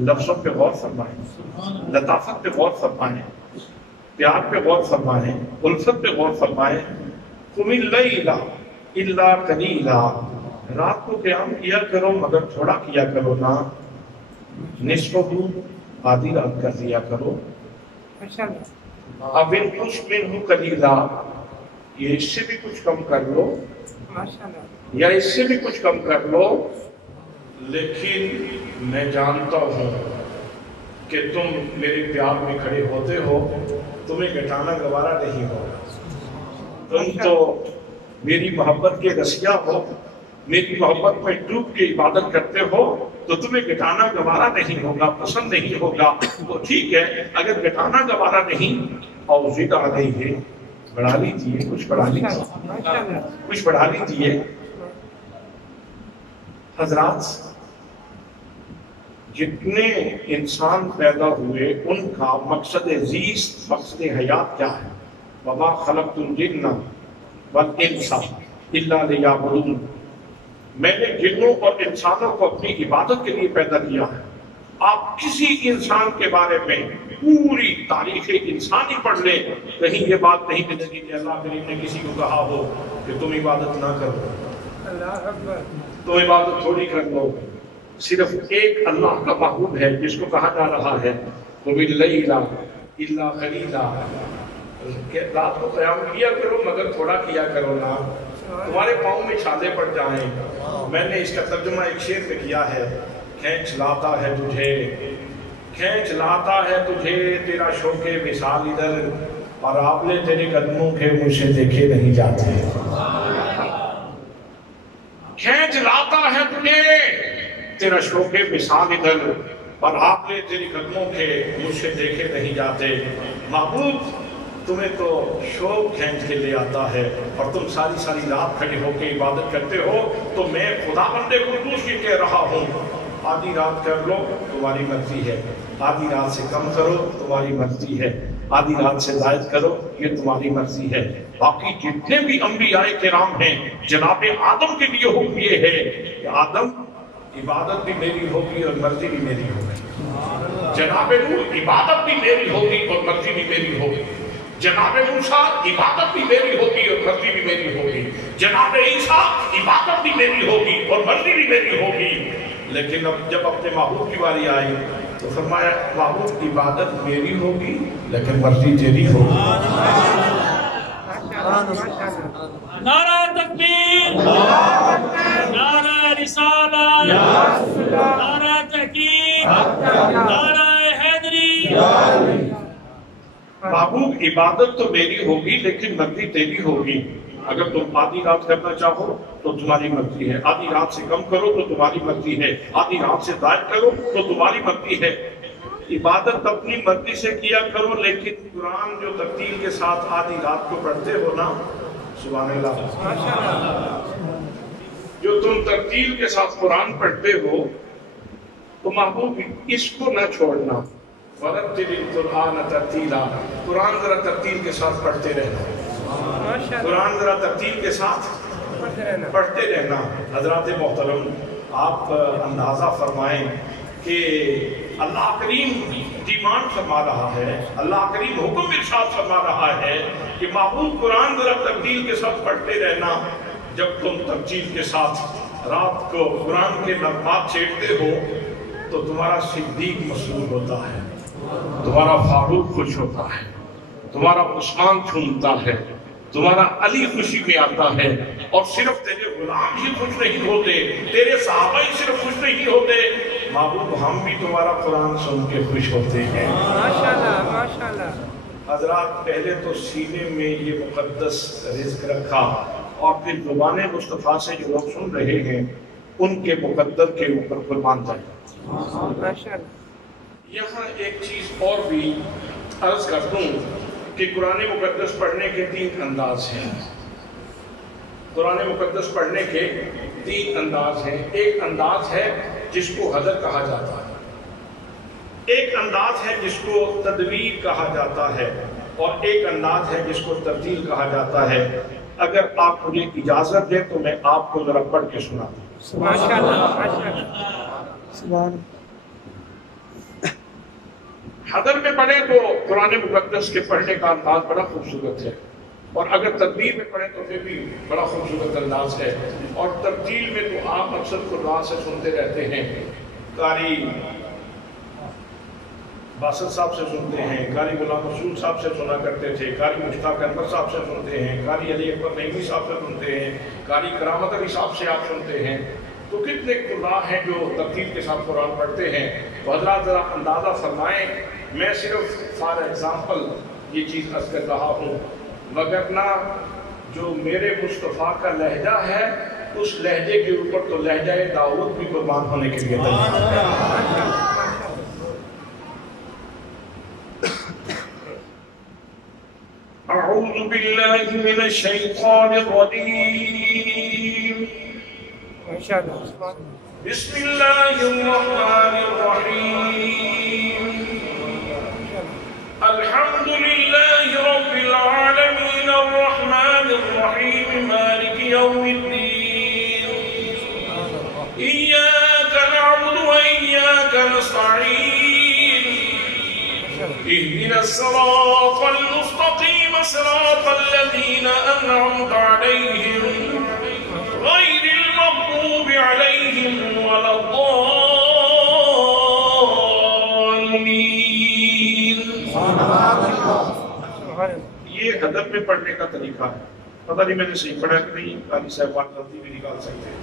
لفظوں پہ غور فرمائیں، لطافت پہ غور فرمائیں، پیار پہ غور فرمائیں، الفت پہ غور فرمائیں۔ قم اللیل الا قلیلا، رات کو قیام کیا کرو مگر تھوڑا کیا کرو نا۔ نصفہ، آدھی رات کر دیا کرو۔ اب انقص منہ قلیلا، یہ اس سے بھی کچھ کم کر لو یا اس سے بھی کچھ کم کر لو، لیکن میں جانتا ہوں کہ تم میرے پیار میں کھڑے ہوتے ہو، تمہیں گھٹانا گوارا نہیں ہوگا۔ تم تو میری محبت کے رسیا ہو، میری محبت میں ڈوب کے عبادت کرتے ہو، تو تمہیں گھٹانا گوارا نہیں ہوگا، پسند نہیں ہوگا۔ تو ٹھیک ہے، اگر گھٹانا گوارا نہیں، اور زد علیہ، بڑھا لیجیے، کچھ بڑھا لیجیے، کچھ بڑھا لیجیے۔ حضرات، جتنے انسان پیدا ہوئے ان کا مقصد زیست، مقصد حیات کیا ہے؟ وما خلقت الجن والانس الا لیعبدون، میں نے جنوں اور انسانوں کو اپنی عبادت کے لیے پیدا کیا ہے۔ آپ کسی انسان کے بارے میں پوری تاریخ انسانی پڑھ لیں، کہیں یہ بات نہیں ملے گی کہ اللہ کریم نے کسی کو کہا ہو کہ تم عبادت نہ کرو، تم عبادت تھوڑی کر لو۔ صرف ایک اللہ کا محبوب ہے جس کو کہا جا رہا ہے قم اللیل الا قلیلا، رات کو قیام کیا کرو مگر تھوڑا کیا کرو نا، تمہارے پاؤں میں چھالے پڑ جائیں۔ میں نے اس کا ترجمہ ایک شعر میں کیا ہے، کھینچ لاتا ہے تجھے، کھینچ لاتا ہے تجھے تیرا شوق وصال ادھر، اور آبلے تیرے قدموں کے مجھ سے دیکھے نہیں جاتے۔ کھینچ لاتا ہے تجھے تیرا شوق وصال ادھر، اور آبلے تیرے قدموں کے مجھ سے دیکھے نہیں جاتے۔ محبوب، تمہیں تو شوق کھینچ کے لے آتا ہے اور تم ساری ساری رات کھڑے ہو کے عبادت کرتے ہو، تو میں خداوند قدوس یہ کہہ رہا ہوں، آدھی رات کر لو تمہاری مرضی ہے، آدھی رات سے کم کرو تمہاری مرضی ہے، آدھی رات سے زائد کرو یہ تمہاری مرضی ہے۔ باقی جتنے بھی انبیاء کرام ہیں، جناب آدم کے لیے حکم یہ ہے کہ آدم عبادت بھی میری ہوگی اور مرضی بھی میری ہوگی، جناب نوح عبادت بھی میری ہوگی اور مرضی بھی میری ہوگی، جناب موسیٰ عبادت بھی میری ہوگی اور مرضی بھی میری ہوگی، جناب عیسیٰ عبادت بھی میری ہوگی اور مرضی بھی میری ہوگی، لیکن اب جب اپنے محبوب کی باری آئی تو فرمایا محبوب عبادت میری ہوگی لیکن مرضی تیری ہوگی۔ نعرہ تکبیر، نعرہ رسالہ، نعرہ تحقیق، نعرہ حیدری۔ محبوب عبادت تو میری ہوگی لیکن مرضی تیری ہوگی، اگر تم آدھی رات کرنا چاہو تو تمہاری مرضی ہے، آدھی رات سے کم کرو تو تمہاری مرضی ہے، آدھی رات سے زائد کرو تو تمہاری مرضی ہے۔ عبادت اپنی مرضی سے کیا کرو، لیکن قرآن جو ترتیل کے ساتھ آدھی رات کو پڑھتے ہو نا، سبحان اللہ، جو تم ترتیل کے ساتھ قرآن پڑھتے ہو تو محبوب اس کو نہ چھوڑنا، وَرَتِّلِ الْقُرْآنَ تَرْتِيلًا، قرآن ذرا ترتیل کے ساتھ پڑھتے رہنا، قرآن ذرا ترتیل کے ساتھ پڑھتے رہنا۔ حضرات محترم، آپ اندازہ فرمائیں کہ اللہ کریم ڈیمانڈ فرما رہا ہے، اللہ کریم حکم ارشاد فرما رہا ہے کہ محبوب قرآن ذرا ترتیل کے ساتھ پڑھتے رہنا۔ جب تم ترتیل کے ساتھ رات کو قرآن کے نغمات چھیڑتے ہو تو تمہارا صدیق مسرور ہوتا ہے، تمہارا فاروق خوش ہوتا ہے، تمہارا عثمان جھومتا ہے، تمہارا علی خوشی میں آتا ہے، اور صرف تیرے غلام ہی خوش نہیں ہوتے، تیرے صحابہ ہی صرف خوش نہیں ہوتے، محبوب ہم بھی تمہارا قرآن سن کے خوش ہوتے ہیں۔ ماشاءاللہ ماشاءاللہ۔ حضرات پہلے تو سینے میں یہ مقدس رزق رکھا، اور پھر زبان مصطفیٰ سے جو لوگ سن رہے ہیں ان کے مقدر کے اوپر قربان جائے۔ یہاں ایک چیز اور بھی عرض کر دوں کہ قرآن مقدس پڑھنے کے 3 انداز ہیں۔ قرآن مقدس پڑھنے کے 3 انداز ہیں۔ ایک انداز ہے جس کو حضر کہا جاتا ہے، ایک انداز ہے جس کو تدویر کہا جاتا ہے، اور ایک انداز ہے جس کو ترتیل کہا جاتا ہے۔ اگر آپ مجھے اجازت دیں تو میں آپ کو ذرا پڑھ کے سنا دوں۔ حضر میں پڑھیں تو قرآن مقدس کے پڑھنے کا انداز بڑا خوبصورت ہے، اور اگر تدبیر میں پڑھیں تو پھر بھی بڑا خوبصورت انداز ہے، اور ترتیل میں تو آپ اکثر قرآن سے سنتے رہتے ہیں، قاری باسط صاحب سے سنتے ہیں، قاری غلام رسول صاحب سے سنا کرتے تھے، قاری مشتاق انور صاحب سے سنتے ہیں، قاری علی اکبر نعیمی صاحب سے سنتے ہیں، قاری کرامت علی صاحب سے آپ سنتے ہیں، تو کتنے قراء ہیں جو ترتیل کے ساتھ قرآن پڑھتے ہیں۔ تو حضرات ذرا اندازہ فرمائیں، میں صرف فار ایگزامپل یہ چیز عرض کر رہا ہوں، وگرنہ جو میرے مصطفیٰ کا لہجہ ہے اس لہجے کے اوپر تو لہجہ داؤد بھی قربان ہونے کے لیے تیار ہے۔ اعوذ باللہ من الشیطان الرجیم، بسم اللہ الرحمن الرحیم، الحمد للہ رب العالمین الرحمن الرحیم مالک یوم الدین، ایاک نعبد و ایاک نستعین، اهدنا الصراط المستقیم صراط الذین انعمت علیہم غیر المغضوب علیہم ولا الضالین۔ یہ حضر میں پڑھنے کا طریقہ ہے، پتہ نہیں میں نے صحیح پڑھا کہ نہیں، قاری صاحبان غلطی بھی نکال سکتے ہیں۔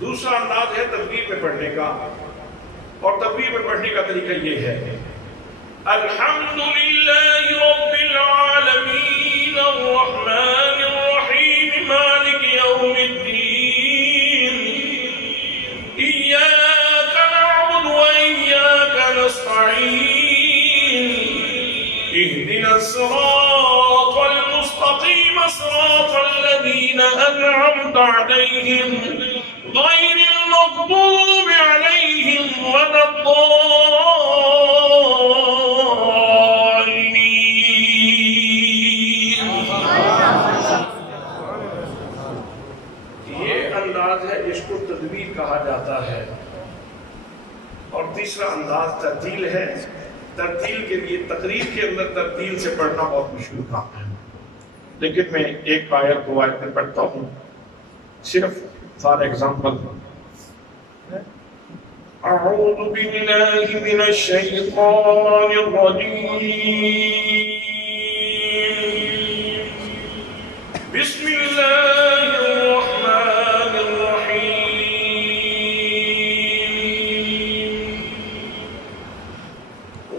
دوسرا انداز ہے تدبیر میں پڑھنے کا، اور تدبیر میں پڑھنے کا طریقہ یہ ہے، الحمدللہ رب العالمین الرحمن الرحیم مالک یوم الدین، ایاک نعبد و ایاک نستعین، اهدنا الصراط المستقیم صراط الذین انعمت علیہم غیر المغضوب علیہم ولا الضالین۔ یہ انداز ہے جس کو تدبیر کہا جاتا ہے، اور تیسرا انداز ترتیل ہے ترتیل کے لیے تقریر کے اندر ترتیل سے پڑھنا بہت مشکل کام ہے، لیکن میں ایک آیت دو آیتیں پڑھتا ہوں صرف فار ایگزامپل. اعوذ باللہ من الشیطان الرجیم، بسم اللہ الرحمن الرحیم،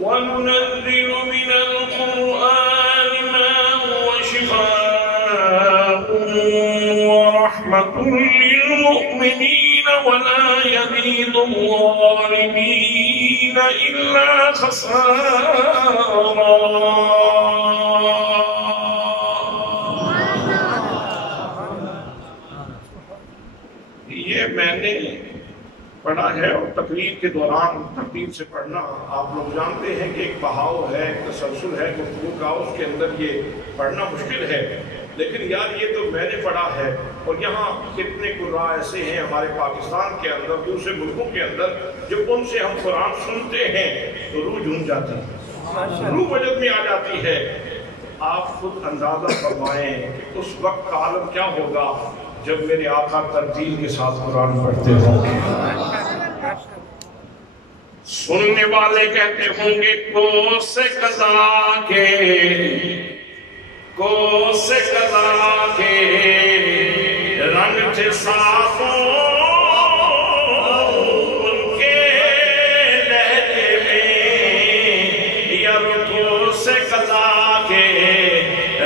وَنُنَزِّلُ مِنَ الْقُرْآنِ مَا هُوَ شِفَاءٌ وَرَحْمَةٌ لِّلْمُؤْمِنِينَ وَلَا يَزِيدُ الظَّالِمِينَ إِلَّا خَسَارًا. یہ میں نے پڑھا ہے، اور تقریر کے دوران ترتیب سے پڑھنا آپ لوگ جانتے ہیں کہ ایک بہاؤ ہے، ایک تسلسل ہے گفتگو کا، اس کے اندر یہ پڑھنا مشکل ہے. لیکن یار یہ تو میں نے پڑھا ہے، اور یہاں کتنے قراء ایسے ہیں ہمارے پاکستان کے اندر، دوسرے ملکوں کے اندر، جب ان سے ہم قرآن سنتے ہیں تو روح جھوم جاتی ہے، روح وجد میں آ جاتی ہے. آپ خود اندازہ فرمائیں کہ اس وقت کا عالم کیا ہوگا جب میرے آقا ترتیل کے ساتھ قرآن پڑھتے ہوں گے. سننے والے کہتے ہوں گے کو سے قضا کے رنگ تھے صافوں ان کے لہجے میں، یا کو سے قضا کے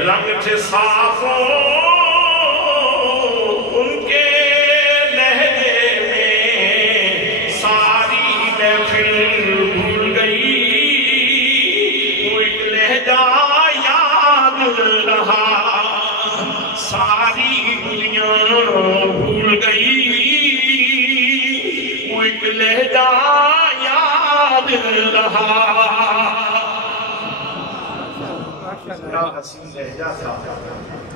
رنگ تھے صافوں ساری دنیا بھول گئی، وہ ایک لہجہ یاد رہا. کیا حسین لہجہ تھا،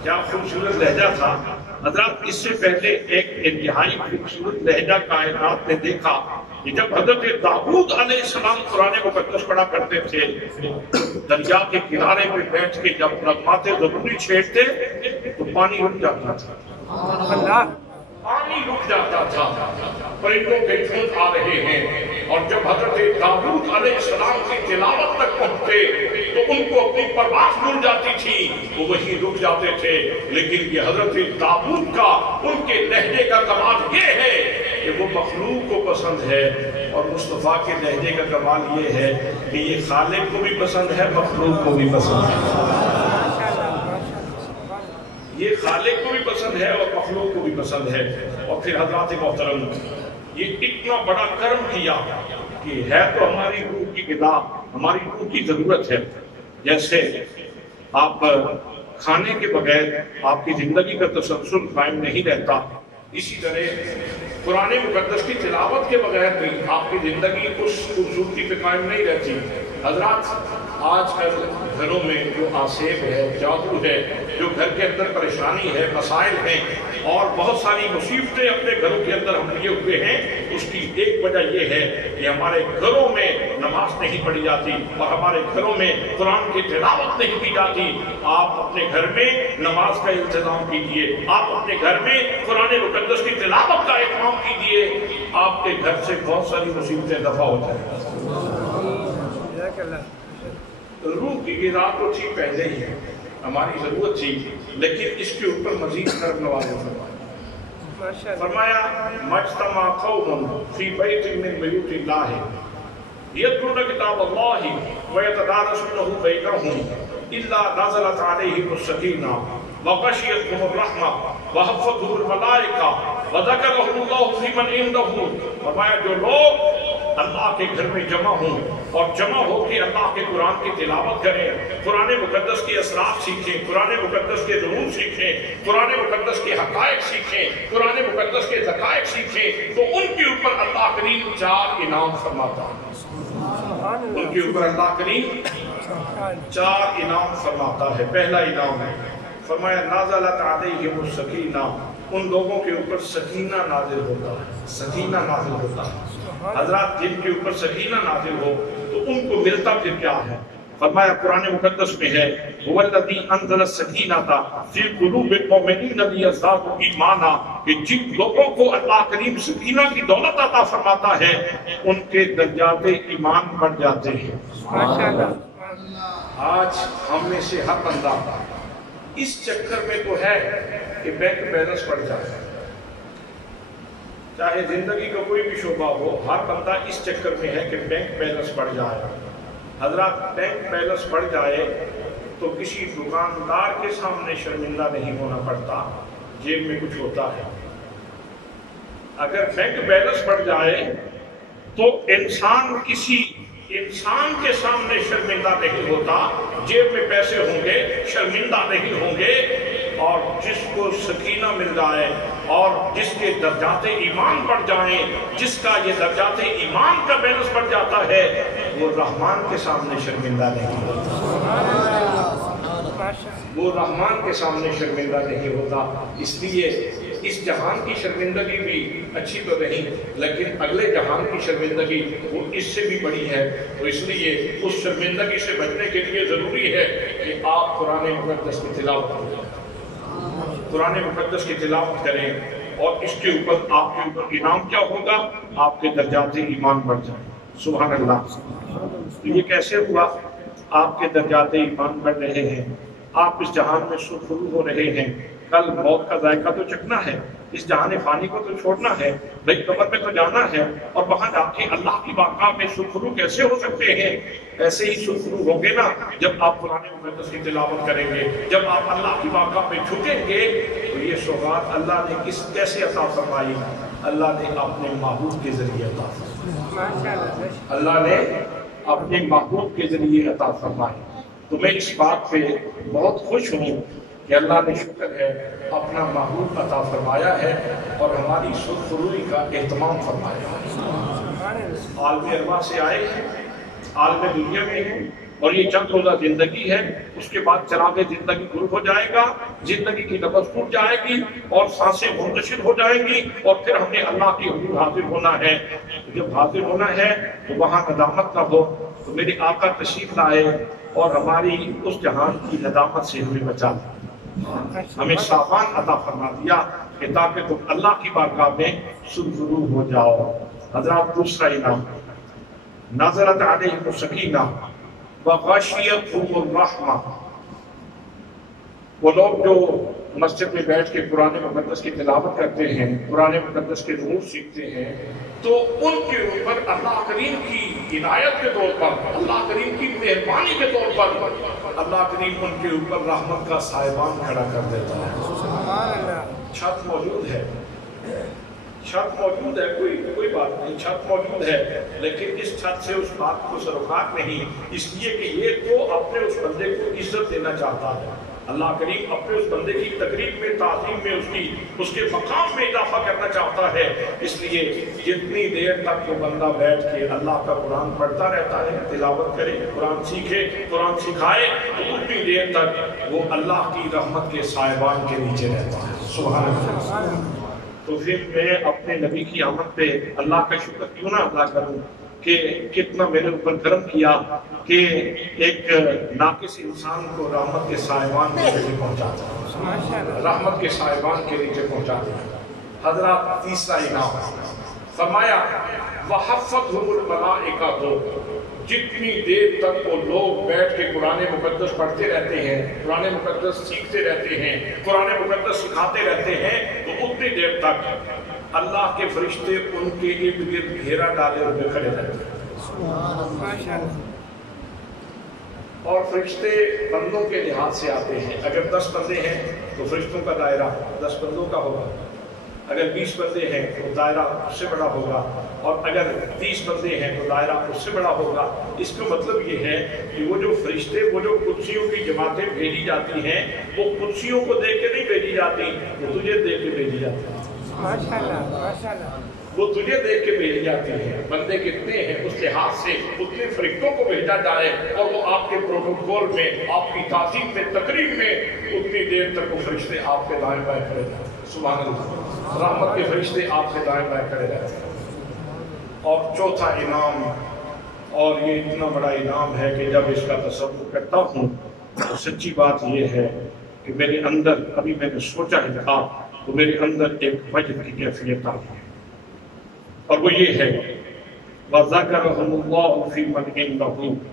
کیا خوبصورت لہجہ تھا. حضرات اس سے پہلے ایک انتہائی خوبصورت لہجہ کائنات نے دیکھا کہ جب حضرت داؤد علیہ السلام قرآن مقدس پڑھا کرتے تھے، دریا کے کنارے پہ بیٹھ کے جب نغمات ضروری چھیڑتے تو پانی رک جاتا تھا، پانی رک جاتا تھا، پرندوں کے جھنڈ آ رہے ہیں. اور جب حضرت داؤد علیہ السلام کی تلاوت تک پہنچتے تو ان کو اپنی پرواز بھول جاتی تھی، وہ وہیں رک جاتے تھے. لیکن یہ حضرت داؤد کا، ان کے لہجے کا کمال یہ ہے کہ وہ مخلوق کو پسند ہے، اور مصطفیٰ کے لہجے کا کمال یہ ہے کہ یہ خالق کو بھی پسند ہے، مخلوق کو بھی پسند ہے. یہ خالق کو بھی پسند ہے اور مخلوق کو بھی پسند ہے. اور پھر حضرات محترم یہ اتنا بڑا کرم کیا کہ ہے تو ہماری روح کی غذا، ہماری روح کی ضرورت ہے. جیسے آپ کھانے کے بغیر آپ کی زندگی کا تسلسل قائم نہیں رہتا، اسی طرح قرآن مقدس کی تلاوت کے بغیر بھی آپ کی زندگی اس خوبصورتی پہ قائم نہیں رہتی. حضرات آج کل گھروں میں جو آسیب ہے، جادو ہے، جو گھر کے اندر پریشانی ہے، مسائل ہیں، اور بہت ساری مصیبتیں اپنے گھروں کے اندر ہم لیے ہوئے ہیں، اس کی ایک وجہ یہ ہے کہ ہمارے گھروں میں نماز نہیں پڑھی جاتی اور ہمارے گھروں میں قرآن کی تلاوت نہیں کی جاتی. آپ اپنے گھر میں نماز کا انتظام کیجئے، آپ اپنے گھر میں قرآن مقدس کی تلاوت کا اہتمام کیجئے، آپ کے گھر سے بہت ساری مصیبتیں دفع ہو جائیں. روح کی غذا تو تھی پہلے ہی ہے، ہماری ضرورت تھی، لیکن اس کے اوپر مزید کرم نوازی فرمایا. فرمایا مجتمع قوم فی بیت من بیوت اللہ یتلون کتاب اللہ ویتدارسونہ بینہم الا نزلت علیہم السکینہ وغشیتہم الرحمہ وحفتہم الملائکہ وذکرہم اللہ فی من عندہ. فرمایا جو لوگ اللہ کے گھر میں جمع ہوں اور جمع ہو کے اللہ کے قرآن کی تلاوت کریں، قرآن مقدس کے اسرار سیکھیں، قرآن مقدس کے ضرور سیکھیں، قرآن مقدس کے حقائق سیکھیں، قرآن مقدس کے حقائق سیکھیں، تو ان کے اوپر اللہ کریم 4 انعام فرماتا ہے. ان کے اوپر اللہ کریم 4 انعام فرماتا ہے. پہلا انعام ہے فرمایا نازلت علیہم السکینہ، ان لوگوں کے اوپر سکینہ نازل ہوتا ہے، سکینہ نازل ہوتا ہے. حضرات جن کے اوپر سکینہ نازل ہو تو ان کو ملتا پھر کیا ہے؟ فرمایا قرآن مقدس میں ہے وَالَّذِي أَنزَلَ السَّكِينَةَ فِي قُلُوبِ الْمُؤْمِنِينَ لِيَزْدَادُوا إِيمَانًا، کہ جن لوگوں کو اللہ کریم سکینہ کی دولت عطا فرماتا ہے ان کے درجات ایمان بڑھ جاتے ہیں۔ آج ہم میں سے ہر بندہ اس چکر میں تو ہے کہ بینک بیلنس بڑھ جائے، چاہے زندگی کا کوئی بھی شعبہ ہو، ہر بندہ اس چکر میں ہے کہ بینک بیلنس بڑھ جائے۔ حضرات بینک بیلنس بڑھ جائے تو کسی دکاندار کے سامنے شرمندہ نہیں ہونا پڑتا، جیب میں کچھ ہوتا ہے۔ اگر بینک بیلنس بڑھ جائے تو انسان کسی انسان کے سامنے شرمندہ نہیں ہوتا، جیب میں پیسے ہوں گے شرمندہ نہیں ہوں گے۔ اور جس کو سکینہ مل جائے اور جس کے درجات ایمان بڑھ جائیں، جس کا یہ درجات ایمان کا بیلنس بڑھ جاتا ہے، وہ رحمان کے سامنے شرمندہ نہیں ہوتا، وہ رحمان کے سامنے شرمندہ نہیں ہوتا۔ اس لیے اس جہان کی شرمندگی بھی اچھی تو نہیں، لیکن اگلے جہان کی شرمندگی وہ اس سے بھی بڑی ہے۔ تو اس لیے اس شرمندگی سے بچنے کے لیے ضروری ہے کہ آپ قرآن مقدس کی تلاوت کریں، قرآن مقدس کی تلاوت کریں، اور اس کے اوپر آپ کے اوپر انعام کیا ہوگا؟ آپ کے درجات ایمان بڑھ جائیں۔ سبحان اللہ۔ تو یہ کیسے ہوا؟ آپ کے درجات ایمان بڑھ رہے ہیں، آپ اس جہان میں سرخرو ہو رہے ہیں۔ کل موت کا ذائقہ تو چکھنا ہے، اس جہان فانی کو تو چھوڑنا ہے، بھئی قبر میں تو جانا ہے، اور وہاں جا کے اللہ کی بارگاہ میں سرخرو کیسے ہو سکتے ہیں؟ ایسے ہی سرخرو ہوں گے نا جب آپ قرآن مقدس کی تلاوت کریں گے، جب آپ اللہ کی بارگاہ میں جھکیں گے۔ تو یہ سوغات اللہ نے کیسے عطا فرمائی؟ اللہ نے اپنے محبوب کے ذریعے عطا فرمائی، اللہ نے اپنے محبوب کے ذریعے عطا فرمائی۔ تو میں اس بات پہ بہت خوش ہوں کہ اللہ نے شکر ہے اپنا محبوب عطا فرمایا ہے اور ہماری سرخروئی کا اہتمام فرمایا ہے۔ عالم ارواح سے آئے ہیں، عالم دنیا میں ہیں، اور یہ چند روزہ زندگی ہے، اس کے بعد چراغ زندگی گل ہو جائے گا، زندگی کی نفس ٹوٹ جائے گی اور سانسیں منتشر ہو جائیں گی، اور پھر ہم نے اللہ کی حضور حاضر ہونا ہے۔ جب حاضر ہونا ہے تو وہاں ندامت نہ ہو، تو میرے آقا تشریف لائے اور ہماری اس جہان کی ندامت سے ہمیں بچا دیا، ہمیں صافان عطا فرما دیا کہ تاکہ تم اللہ کی بارگاہ میں سرخرو ہو جاؤ۔ حضرات دوسرا انعام، نازلت علیہم السکینہ وغشیتہم الرحمہ۔ وہ لوگ جو مسجد میں بیٹھ کے قرآن مقدس کی تلاوت کرتے ہیں، قرآن مقدس کے نور سیکھتے ہیں، تو ان کے اوپر اللہ کریم کی عنایت کے طور پر، اللہ کریم کی مہربانی کے طور پر اللہ کریم ان کے اوپر رحمت کا سائبان کھڑا کر دیتا ہے۔ چھت موجود ہے، چھت موجود ہے، کوئی بات نہیں، چھت موجود ہے، لیکن اس چھت سے اس بات کو سروکار نہیں، اس لیے کہ یہ تو اپنے اس بندے کو عزت دینا چاہتا ہے۔ اللہ کریم اپنے اس بندے کی تقریب میں، تعظیم میں، اس کے مقام میں اضافہ کرنا چاہتا ہے۔ اس لیے جتنی دیر تک وہ بندہ بیٹھ کے اللہ کا قرآن پڑھتا رہتا ہے، تلاوت کرے، قرآن سیکھے، قرآن سکھائے، تو اتنی دیر تک وہ اللہ کی رحمت کے سائبان کے نیچے رہتا ہے۔ سبحان اللہ۔ تو پھر میں اپنے نبی کی آمد پہ اللہ کا شکر کیوں نہ ادا کروں کہ کتنا میرے اوپر کرم کیا کہ ایک ناقص انسان کو رحمت کے سائبان کے نیچے پہنچاتا ہے، رحمت کے سائبان کے نیچے پہنچاتا ہے۔ حضرات تیسرا انعام فرمایا وَحَفَّتْهُمُ الْمَلَائِكَةُ۔ جتنی دیر تک وہ لوگ بیٹھ کے قرآن مقدس پڑھتے رہتے ہیں، قرآن مقدس سیکھتے رہتے ہیں، قرآن مقدس سکھاتے رہتے ہیں، تو اتنی دیر تک اللہ کے فرشتے ان کے ارد گرد گھیرا ڈالے ہوئے کھڑے رہتے ہیں، اور فرشتے بندوں کے لحاظ سے آتے ہیں۔ اگر 10 بندے ہیں تو فرشتوں کا دائرہ 10 بندوں کا ہوگا، اگر 20 بندے ہیں تو دائرہ اس سے بڑا ہوگا، اور اگر 30 بندے ہیں تو دائرہ اس سے بڑا ہوگا۔ اس کا مطلب یہ ہے کہ وہ جو فرشتے، وہ جو قدسیوں کی جماعتیں بھیجی جاتی ہیں، وہ قدسیوں کو دیکھ کے نہیں بھیجی جاتی، وہ تجھے دیکھ کے بھیجی جاتی ہیں، وہ تجھے دیکھ کے بھیجی جاتی ہیں۔ بندے کتنے ہیں اس لحاظ سے اتنے فرشتوں کو بھیجا جائے، اور وہ آپ کے پروٹوکول میں، آپ کی تعظیم میں، تقریب میں، اتنی دیر تک وہ فرشتے آپ کے دائیں بائیں کھڑے رہتے ہیں۔ سبحان اللہ، رحمت کے فرشتے آپ کے دائیں بائیں کھڑے رہتے ہیں۔ اور چوتھا انعام اور یہ اتنا بڑا انعام ہے کہ جب اس کا تصور کرتا ہوں تو سچی بات یہ ہے کہ میرے اندر ابھی میں نے سوچا ہی تھا تو میرے اندر ایک وجد کی کیفیت آ گئی اور وہ یہ ہے وَذَكَرَهُمُ اللَّهُ فِي مَنْ عِنْدَهُ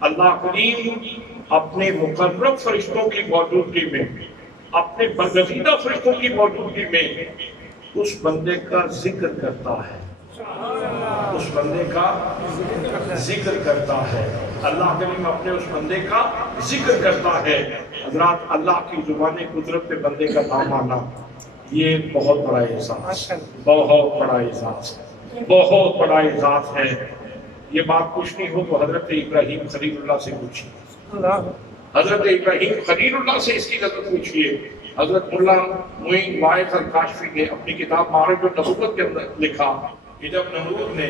اللہ کریم اپنے مقرب فرشتوں کی موجودگی میں اپنے برگزیدہ فرشتوں کی موجودگی میں اس بندے کا ذکر کرتا ہے اس بندے کا ذکر کرتا ہے اللہ کریم اپنے اس بندے کا ذکر کرتا ہے حضرات اللہ کی زبان قدرت پہ بندے کا نام آنا یہ بہت بڑا احساس بہت بڑا احساس بہت بڑا احساس ہے یہ بات کچھ نہیں ہو تو حضرت ابراہیم خلیل اللہ سے پوچھیے حضرت ابراہیم خلیل اللہ سے اس کی غلط پوچھیے حضرت ملا معین واعظ الکاشفی نے اپنی کتاب معارج النبوت کے اندر لکھا کہ جب نمرود نے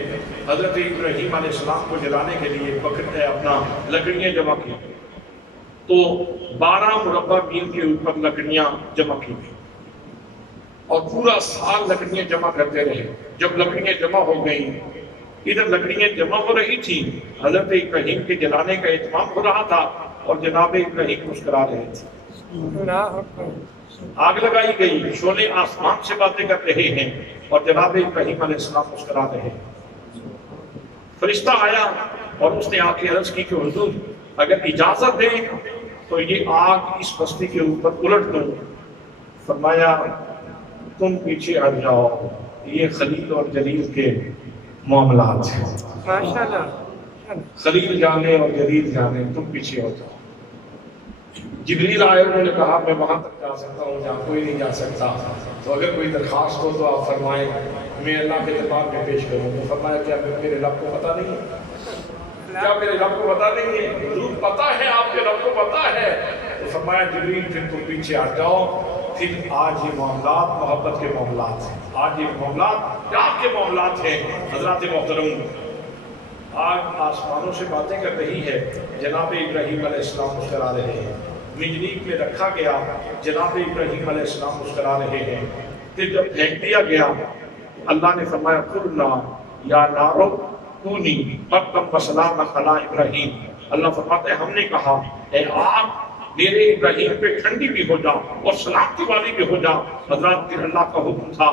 حضرت ابراہیم علیہ السلام کو جلانے کے لیے اپنا لکڑیاں جمع کی تو 12 مربع میل کے اوپر لکڑیاں جمع کی گئی اور پورا سال لکڑیاں جمع کرتے رہے جب لکڑیاں جمع ہو گئیں ادھر لکڑیاں جمع ہو رہی تھی حضرت ابراہیم کے جلانے کا اہتمام ہو رہا تھا اور جناب ابراہیم مسکرا رہے تھے آگ لگائی گئی شعلے آسمان سے باتیں کر رہے ہیں اور جناب ابراہیم علیہ السلام مسکرا رہے ہیں فرشتہ آیا اور اس نے آ کے عرض کی کہ حضور اگر اجازت دیں تو یہ آگ اس بستی کے اوپر الٹ دوں فرمایا تم پیچھے ہٹ جاؤ یہ خلیل اور جلیل کے معاملات ہیں خلیل جانے اور جلیل جانے تم پیچھے ہو جاؤ جبریل آئے انہوں نے کہا میں وہاں تک جا سکتا ہوں جہاں کوئی نہیں جا سکتا تو اگر کوئی درخواست ہو تو آپ فرمائیں میں اللہ کے دربار میں پیش کروں تو فرمایا کیا میرے رب کو پتہ نہیں ہے کیا میرے رب کو پتہ نہیں ہے حضور پتہ ہے آپ کے رب کو پتہ ہے تو فرمایا جبریل پھر تم پیچھے ہٹ جاؤ پھر آج یہ معاملات محبت کے معاملات ہیں آج یہ معاملات پیار کے معاملات ہیں حضرات محترم آج آسمانوں سے باتیں کر رہی ہے جناب ابراہیم علیہ السلام مسکرا رہے ہیں منجنیق میں رکھا گیا جناب ابراہیم علیہ السلام مسکرا رہے ہیں پھر جب پھینک دیا گیا اللہ نے فرمایا قلنا یا نارو کونی بردا وسلاما علی ابراہیم اللہ فرماتا ہے ہم نے کہا اے آگ میرے ابراہیم پہ ٹھنڈی بھی ہو جا اور سلامتی والی بھی ہو جا حضرات پھر اللہ کا حکم تھا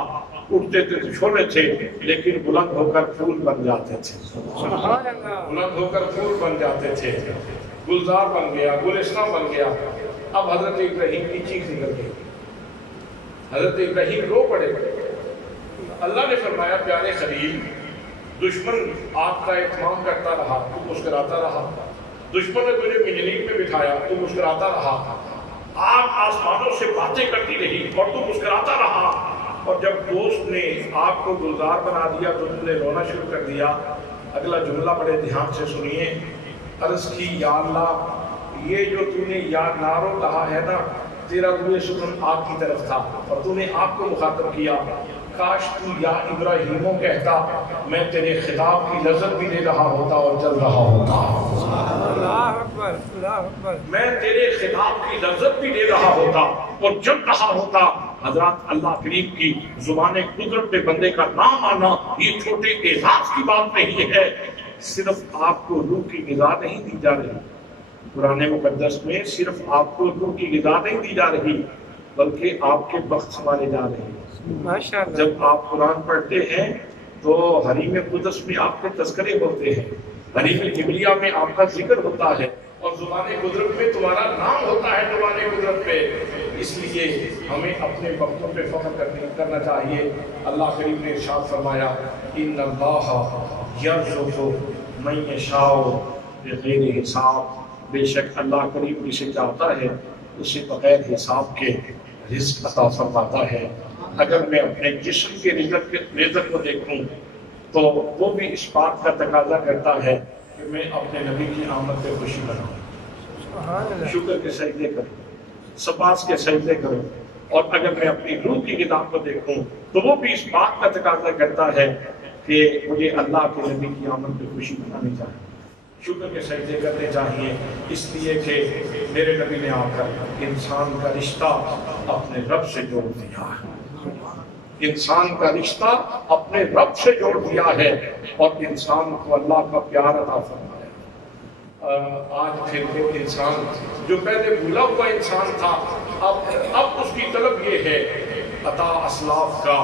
اٹھتے تھے چھوڑے تھے لیکن بلند ہو کر پھول بن جاتے تھے بلند ہو کر پھول بن جاتے تھے گلزار بن گیا گلستان بن گیا اب حضرت ابراہیم کی چیخ نکل گئی حضرت ابراہیم رو پڑے اللہ نے فرمایا پیارے خلیل دشمن آپ کا اہتمام کرتا رہا تو مسکراتا رہا دشمن نے تجھے منجنیق میں بٹھایا تو مسکراتا رہا آگ آسمانوں سے باتیں کرتی رہی اور تو مسکراتا رہا اور جب دوست نے آگ کو گلزار بنا دیا تو تم نے رونا شروع کر دیا اگلا جملہ بڑے دھیان سے سنیے عرض کی یا اللہ یہ جو تو نے یا نارو کہا ہے نا تیرا روح سخن آگ کی طرف تھا اور تو نے آگ کو مخاطب کیا کاش تو یا ابراہیموں کہتا میں تیرے خطاب کی لذت بھی لے رہا ہوتا اور جل رہا ہوتا اللہ اکبر اللہ اکبر میں تیرے خطاب کی لذت بھی لے رہا ہوتا اور جل رہا ہوتا حضرات اللہ کریم کی زبان قدرت پہ بندے کا نام آنا یہ چھوٹے اعزاز کی بات نہیں ہے صرف آپ کو روح کی غذا نہیں دی جا رہی قرآن مقدس میں صرف آپ کو روح کی غذا نہیں دی جا رہی بلکہ آپ کے بخت سنوارے جا رہے ہیں جب آپ قرآن پڑھتے ہیں تو حریم قدس میں آپ کے تذکرے ہوتے ہیں حریم کبریہ میں آپ کا ذکر ہوتا ہے اور زبان قدرت میں تمہارا نام ہوتا ہے زبان قدرت پہ اس لیے ہمیں اپنے وقتوں پہ فخر کرنا چاہیے اللہ کریم نے ارشاد فرمایا ان اللہ یرزق من یشاء بغیر حساب بے شک اللہ کریم جسے چاہتا ہے اسے بغیر حساب کے رزق عطا فرماتا ہے اگر میں اپنے جسم کے رزق کو دیکھوں تو وہ بھی اس بات کا تقاضا کرتا ہے کہ میں اپنے نبی کی آمد پہ خوشی مناؤں شکر کے سجدے کروں سپاس کے سجدے کروں اور اگر میں اپنی روح کی غذا کو دیکھوں تو وہ بھی اس بات کا تقاضا کرتا ہے کہ مجھے اللہ کے نبی کی آمد پہ خوشی منانی چاہیے شکر کے سجدے کرنے چاہیے اس لیے کہ میرے نبی نے آ کر انسان کا رشتہ اپنے رب سے جوڑ دیا انسان کا رشتہ اپنے رب سے جوڑ دیا ہے اور انسان کو اللہ کا پیار عطا فرمایا۔ آج پھر وہ انسان جو پہلے بھولا ہوا انسان تھا، اب اس کی طلب یہ ہے عطا اسلاف کا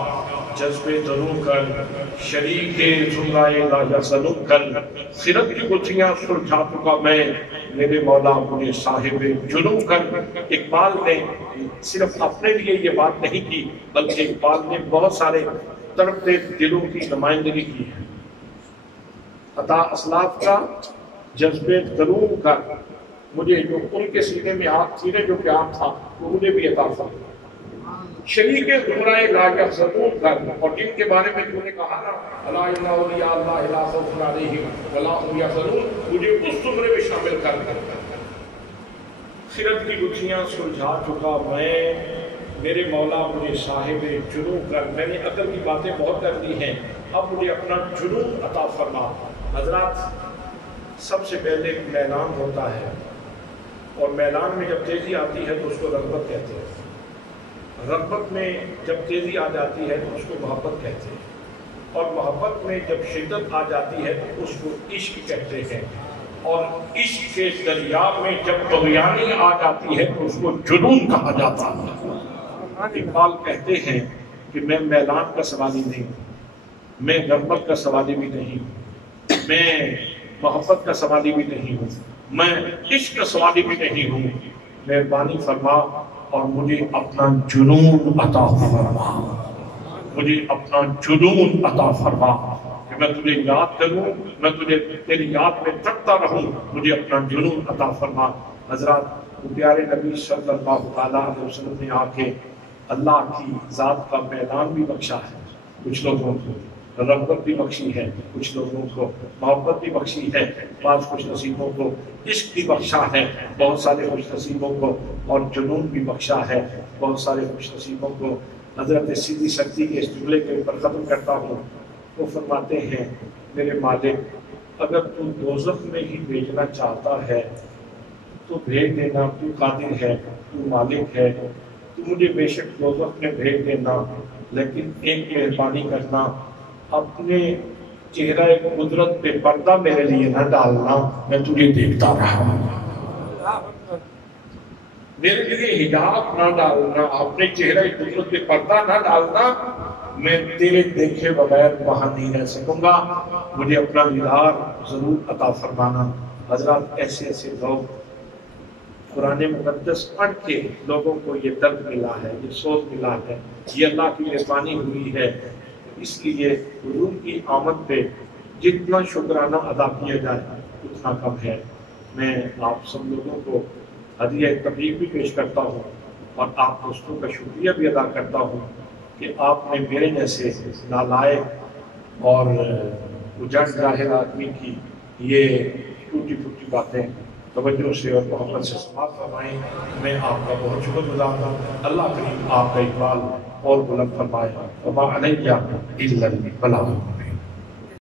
جذب درو کر، شریک زمرائے لا یزلو کر، خرد کی گتھیاں سلجھا چکا میں، میرے مولا مجھے صاحب جنوں کر۔ اقبال نے صرف اپنے لیے یہ بات نہیں کی، بلکہ اقبال نے بہت سارے تڑپتے دلوں کی نمائندگی کی ہے۔ عطا اسلاف کا جذب درو کر، مجھے جو ان کے سینے میں سینے جو پیار تھا وہ مجھے بھی عطا فرما۔ شریک زمرائے لا یحزنون کر، اور جن کے بارے میں تو نے کہا نا الا ان اولیاء اللہ لا خوف علیہم ولا هم یحزنون، مجھے اس زمرے میں شامل کر۔ خرد کی گتھیاں سلجھا چکا میں، میرے مولا مجھے صاحب جنوں کر۔ میں نے عقل کی باتیں بہت کر دی ہیں، اب مجھے اپنا جنوں عطا فرما۔ حضرات، سب سے پہلے میلان ہوتا ہے، اور میلان میں جب تیزی آتی ہے تو اس کو رغبت کہتے ہیں، رغبت میں جب تیزی آ جاتی ہے تو اس کو محبت کہتے ہیں، اور محبت میں جب شدت آ جاتی ہے تو اس کو عشق کہتے ہیں، اور عشق کے دریا میں جب طغیانی آ جاتی ہے تو اس کو جنون کہا جاتا ہے۔ اقبال کہتے ہیں کہ میں میلان کا سوالی نہیں ہوں، میں رغبت کا سوالی بھی نہیں ہوں، میں محبت کا سوالی بھی نہیں ہوں، میں عشق کا سوالی بھی نہیں ہوں، مہربانی فرما اور مجھے اپنا جنون عطا فرما، مجھے اپنا جنون عطا فرما کہ میں تجھے یاد کروں، میں تجھے تیری یاد میں تڑپتا رہوں، مجھے اپنا جنون عطا فرما۔ حضرات، پیارے نبی صلی اللہ علیہ وسلم نے آ کے اللہ کی ذات کا میدان بھی بخشا ہے، کچھ لوگوں کو رغبت بھی بخشی ہے، کچھ لوگوں کو محبت بھی بخشی ہے، بعض خوش نصیبوں کو عشق بھی بخشا ہے، بہت سارے خوش نصیبوں کو اور جنون بھی بخشا ہے، بہت سارے خوش نصیبوں کو۔ حضرت سیدھی سکتی کے اس جملے کے اوپر ختم کرتا ہوں، وہ فرماتے ہیں میرے مالک اگر تو دوزخ میں ہی بھیجنا چاہتا ہے تو بھیج دینا، تو قادر ہے، تو مالک ہے، تو مجھے بے شک دوزخ میں بھیج دینا، لیکن ایک مہربانی کرنا، اپنے چہرہ قدرت پہ پردہ میرے لیے نہ ڈالنا، میں تجھے دیکھتا رہا، میرے لیے حجاب نہ ڈالنا، اپنے چہرہ قدرت پہ پردہ نہ ڈالنا، میں تیرے دیکھے بغیر وہاں نہیں رہ سکوں گا، مجھے اپنا دیدار ضرور عطا فرمانا۔ حضرات، ایسے ایسے لوگ قرآن مقدس پڑھ کے لوگوں کو یہ درد ملا ہے، یہ سوچ ملا ہے، یہ اللہ کی مہربانی ہوئی ہے، اس لیے حضور کی آمد پہ جتنا شکرانہ ادا کیا جائے اتنا کم ہے۔ میں آپ سب لوگوں کو ہدیہ تبریک بھی پیش کرتا ہوں اور آپ دوستوں کا شکریہ بھی ادا کرتا ہوں کہ آپ نے میرے جیسے نالائق اور اجڑ ظاہر آدمی کی یہ ٹوٹی پھوٹی باتیں توجہ سے اور محبت سے سماعت فرمائیں۔ میں آپ کا بہت شکر گزار ہوں۔ اللہ کریم آپ کا اقبال اور بلند فرمائے۔ وما علیہ الا البلاغ۔